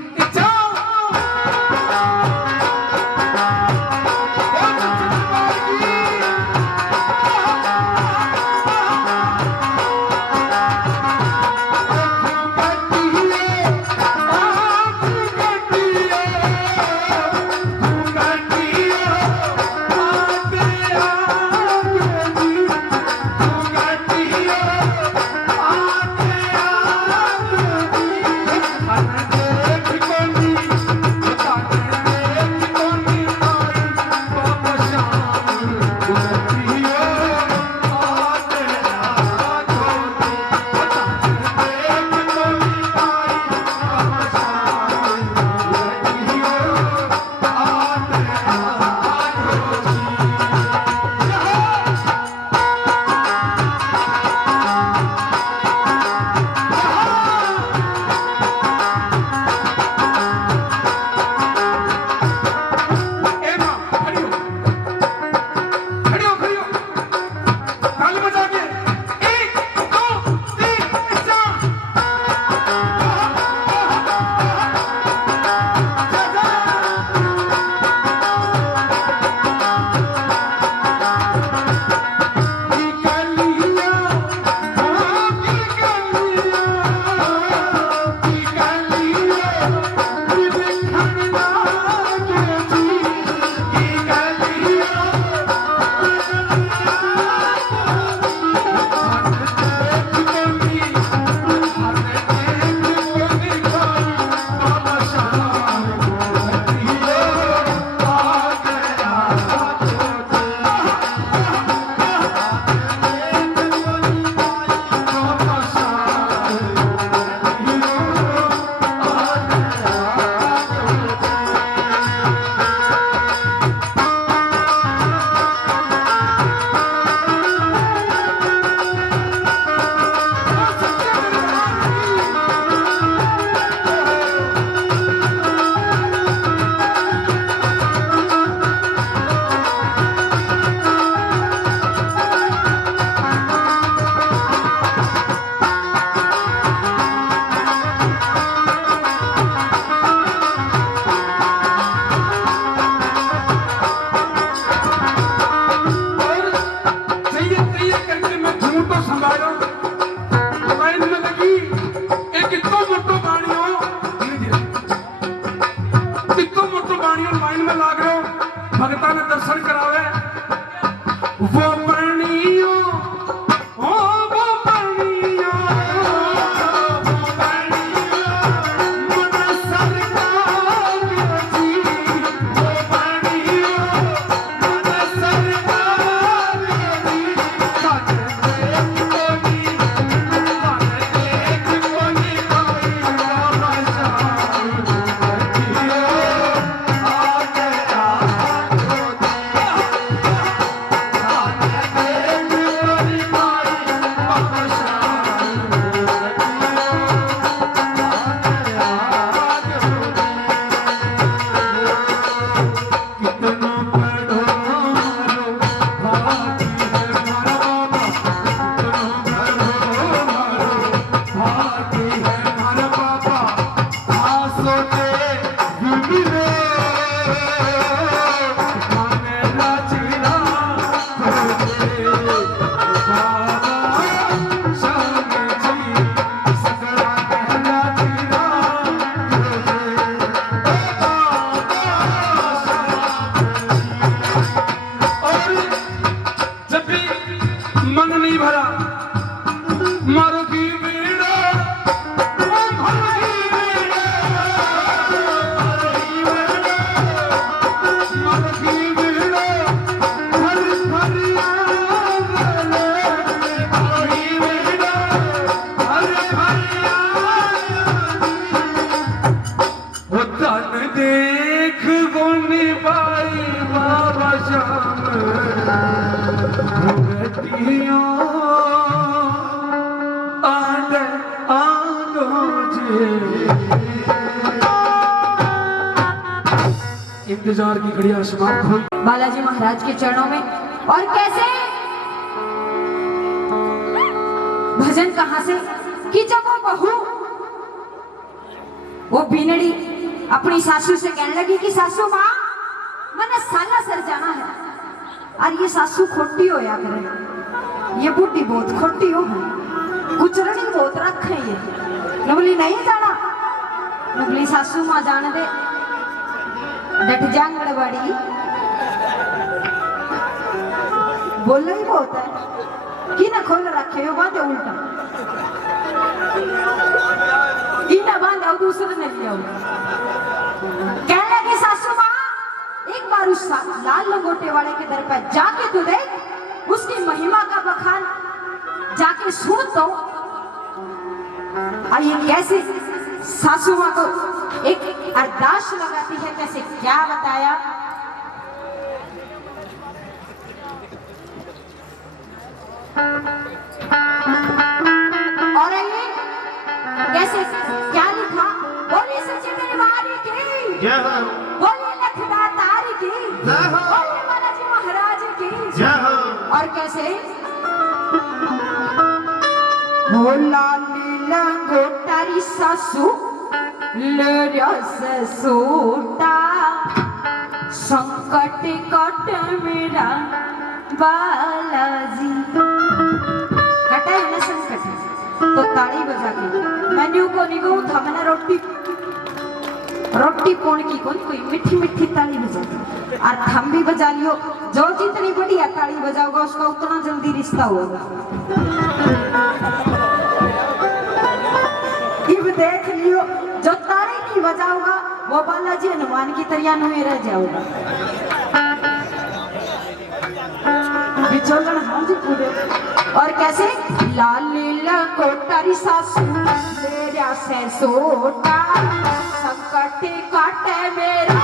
भगता ने दर्शन करावे वो परणियो ओ वो परणियो वो परणियो मन सरकार जी वो परणियो मन सरकार जी काटे देख कोनी कोई बाबा श्याम शाम घुघटियों आंदे आंगो जे इंतजार की घड़ियां समाप्त हुई। बालाजी महाराज के चरणों में। और कैसे भजन कहां से कि जब वो बहू वो बीनड़ी अपनी सासू से कहने लगी कि सासू माँ मैंने साला सर जाना है और ये सासू खोटी हो या करे, ये बुढ़ी बहुत खोटी हो है, कुचरणी बहुत रखे ये। नबली नहीं जाना, नबली सासू माँ जाने दे डट जांगड़वाड़ी बोलना ही बहुत है कि ना खोल रखे हो बात उल्टा इना बांध और दूसरे ने लिया। कहने लगी सासू माँ एक बार उस लाल लंगोटे वाले के दर पर जाके तो देख, उसकी महिमा का बखान जाके सुन तो। आइए कैसे सासू माँ को एक अरदास लगाती है, कैसे क्या बताया। और आइए कैसे क्या लिखा। बोली सच्चे दरबार की जय हो, बोली लखदातार की जय हो, बोली बालाजी महाराज की जय हो। और कैसे भोला लीला गोटारी सासू लर्या सूटा संकट कट मेरा बालाजी। कटा है ना संकट, तो ताली बजा के मेन्यू को निगो था मैंने रोटी कौन की कोई मीठी मीठी ताली बजा दी और थम भी बजा लियो। जो जितनी बढ़िया ताली बजाओगा उसका उतना जल्दी रिश्ता होगा। इब देख लियो जो ताली नहीं बजाओगा वो बालाजी हनुमान की तरह में रह जाओगा। बिचौलन हम जी पूरे। और कैसे लाल लीला कोटारी सासू मेरा से सोटा संकट काटे मेरा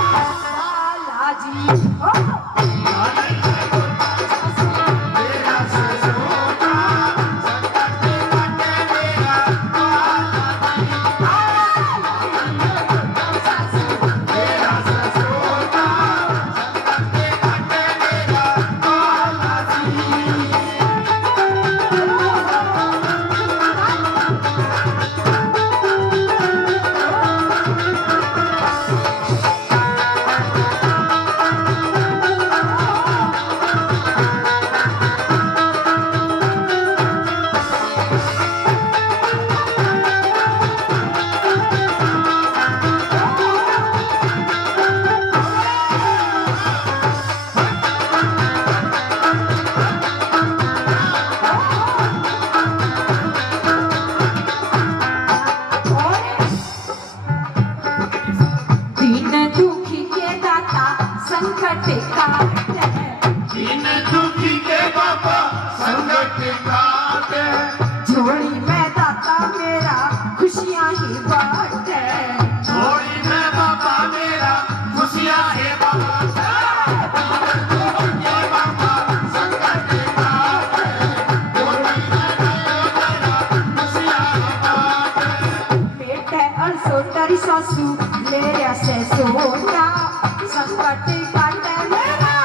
बालाजी। झोली में दाता मेरा खुशियां ही बांटे, झोली में बाबा मेरा खुशियां है बाबा। सासू ले रहा से सोना संकट काटे मेरा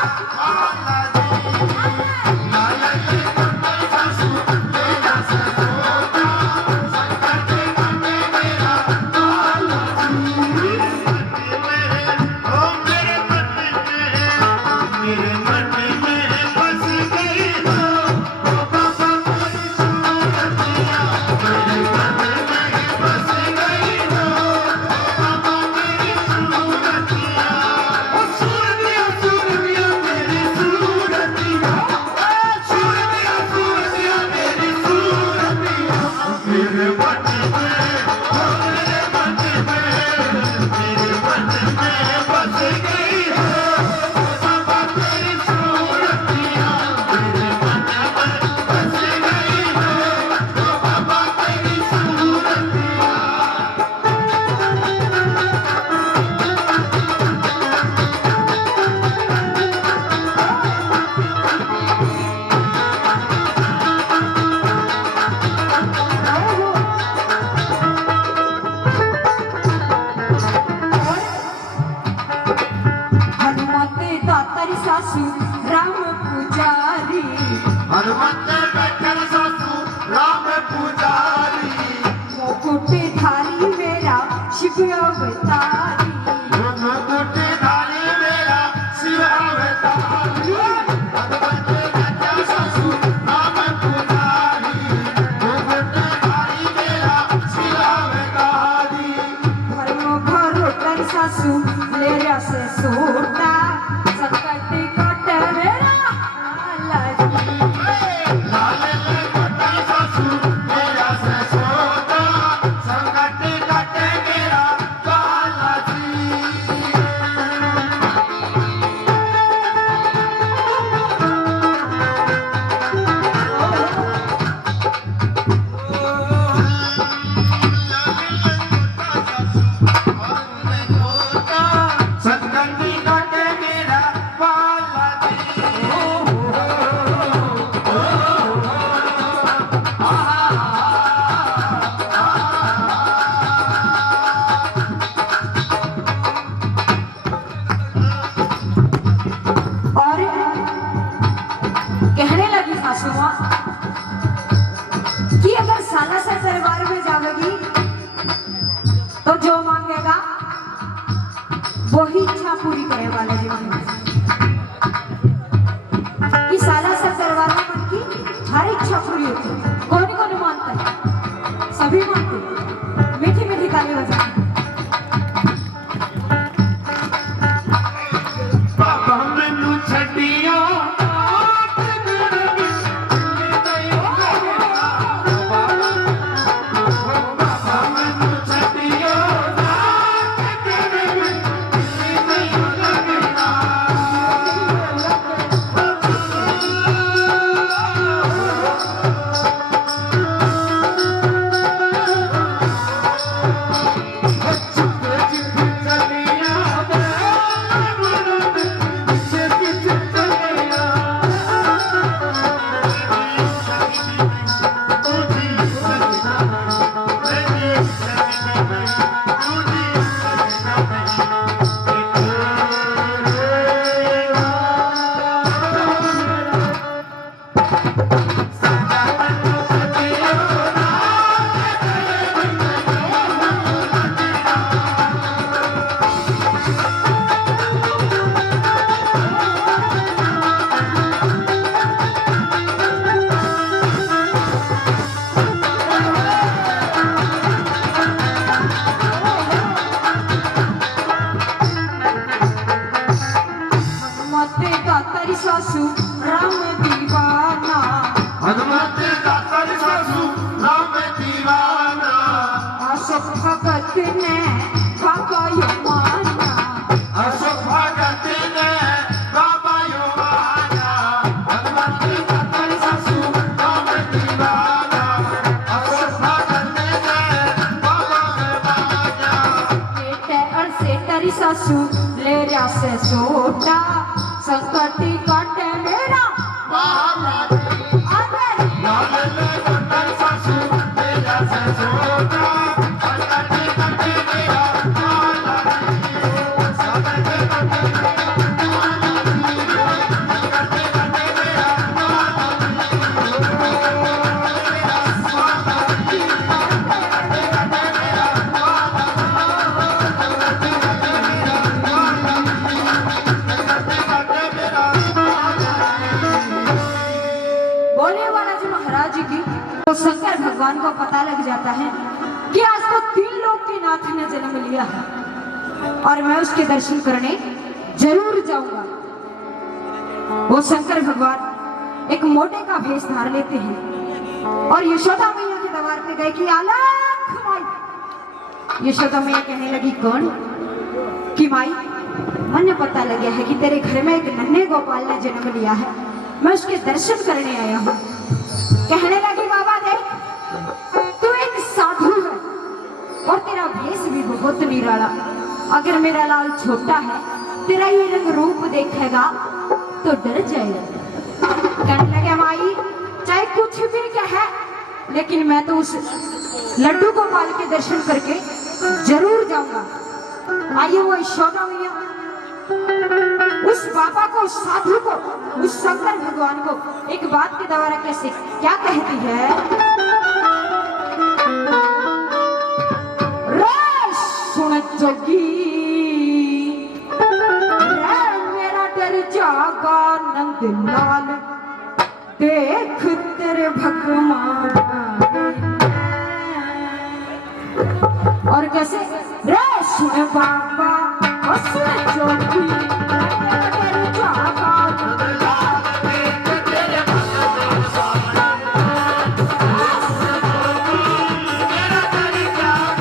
तारी सासू राम पुजारी हनुमत बैठल सासू राम पुजारी मुकुट धारी मेरा शिव अवतारी मुकुट धारी मेरा शिव अवतारी हनुमत बैठल सासू राम पुजारी मुकुट धारी मेरा शिव अवतारी धर्म भरो तारी सासू लेरा से सोटा संकट कट मेरा लाजी लाले बैठल सासू मेरा से सोता संकट कटे मेरा काला जी संकटी काटे मेरा वाला और कहने लगी सासू माँ कि अगर सालासर दरबार में जावेगी तो जो मांगेगा वही इच्छा पूरी करे वाला जीवन में कि सालासर दरबार में मन की हर इच्छा पूरी होती है। कौन कौन मानता है? सभी मानते हैं। मीठी मीठी ताली बजाते हैं। बाबा मैनू छड़ियो बाबा मैनू छड़ियो मते तारी सासू राम दीवाना हनुमत दातर सासू राम दीवाना अशोक भगत ने बाबा यमाना अशोक भगत ने बाबा योवाना हनुमत दातर सासू राम दीवाना अशोक भगत ने बाबा योवाना बेटे और से तारी सासू ले जा से सोटा संकटी काटे मेरा वाला आगे लाले बैठल सासू मेरा से सोता संकटी कटे मेरा वाला संकटी कटे बोले वाला जी महाराज की तो शंकर भगवान को पता लग जाता है कि आज तो 3 लोक के नाथ ने जन्म लिया है और मैं उसके दर्शन करने जरूर जाऊंगा। वो शंकर भगवान एक मोटे का भेष धार लेते हैं और यशोदा मैया के दरबार पे गए कि अलख माई। यशोदा मैया कहने लगी कौन? कि माई मन पता लग गया है कि तेरे घर में एक नन्हे गोपाल ने जन्म लिया है, मैं उसके दर्शन करने आया हूँ। कहने लगी बाबा देख तू एक साधु है और तेरा भेष भी बहुत निराला। अगर मेरा लाल छोटा है तेरा ये रंग रूप देखेगा तो डर जाएगा। कहने लगे माई चाहे कुछ भी कहे लेकिन मैं तो उस लड्डू गोपाल के दर्शन करके जरूर जाऊंगा। आइए वो यशोदा मैया उस बाबा को, उस साधु को, उस शंकर भगवान को एक बात के द्वारा कैसे क्या कहती है? रे सुन जोगी, रे मेरा डर जागा नंदलाल, देख तेरे भगवान। और कैसे? रे सुन बाबा, और सुन जोगी, मेरा डर जागा नंदलाल, देख तेरे भगवान। मेरा डर जागा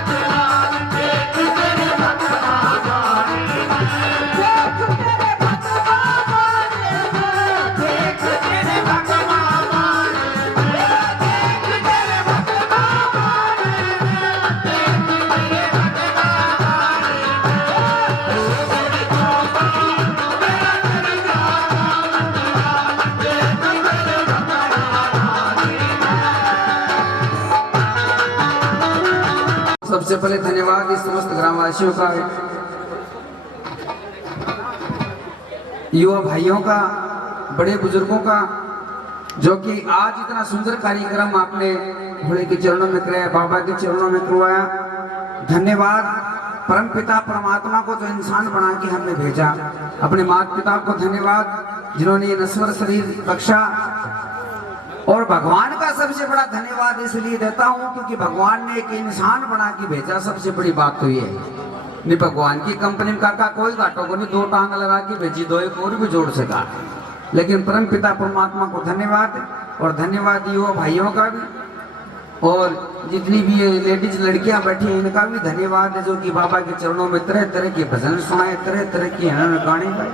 नंदलाल, देख तेरे भगवान। देख तेरे भगवान, देख तेरे भगवान, देख तेरे भगवान, सबसे पहले धन्यवाद इस समस्त ग्रामवासियों का, युवा भाइयों का, बड़े बुजुर्गों का, जो कि आज इतना सुंदर कार्यक्रम आपने भोले के चरणों में कराया, बाबा के चरणों में करवाया। धन्यवाद परम पिता परमात्मा को जो इंसान बना के हमें भेजा, अपने माता पिता को धन्यवाद जिन्होंने ये नश्वर शरीर बख्शा, और भगवान का सबसे बड़ा धन्यवाद इसलिए देता हूं क्योंकि भगवान ने एक इंसान बना के भेजा। सबसे बड़ी बात तो ये नहीं, भगवान की कंपनी में काका कोई घाटों को नहीं, दो टांग लगा के भेजी, दो एक और भी जोड़ सका, लेकिन परम पिता परमात्मा को धन्यवाद। और धन्यवाद युवा भाइयों का भी, और जितनी भी ये लेडीज लड़कियां बैठी हैं इनका भी धन्यवाद है, जो कि बाबा के चरणों में तरह तरह के भजन सुनाए, तरह तरह की गाने गाए।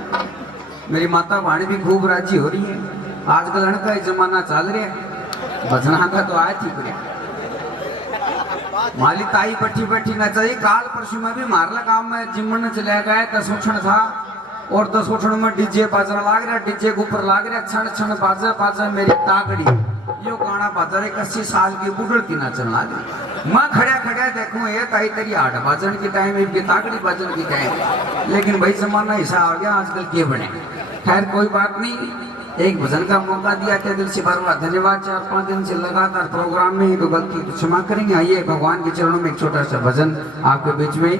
मेरी माता वाणी भी खूब राजी हो रही है। आजकल लड़का ही जमाना चल रहा है, भजना का तो आया थी बढ़िया। माली ताई बैठी बैठी ना चाहिए। काल परसों में भी मारला काम में जिमन चले गए, 10 उठन था, और 10 उठन में डीजे बाजना लाग रहा, डीजे के ऊपर लाग रहा छन छन बाजा बाजा मेरी तागड़ी, यो गाना बाजा रहे 80 साल की बुढ़ड़ की नाचन लाग रही। मैं खड़ा खड़ा देखूं ये ताई तेरी आठ बाजन की टाइम, इनकी तागड़ी बाजन की टाइम, लेकिन भाई जमाना ऐसा आ गया आजकल के बने। खैर कोई बात नहीं, एक भजन का मौका दिया क्या दिल से बार बार धन्यवाद। 4-5 दिन से लगातार प्रोग्राम में ही तो गलती क्षमा करेंगे। आइए भगवान के चरणों में एक छोटा सा भजन आपके बीच में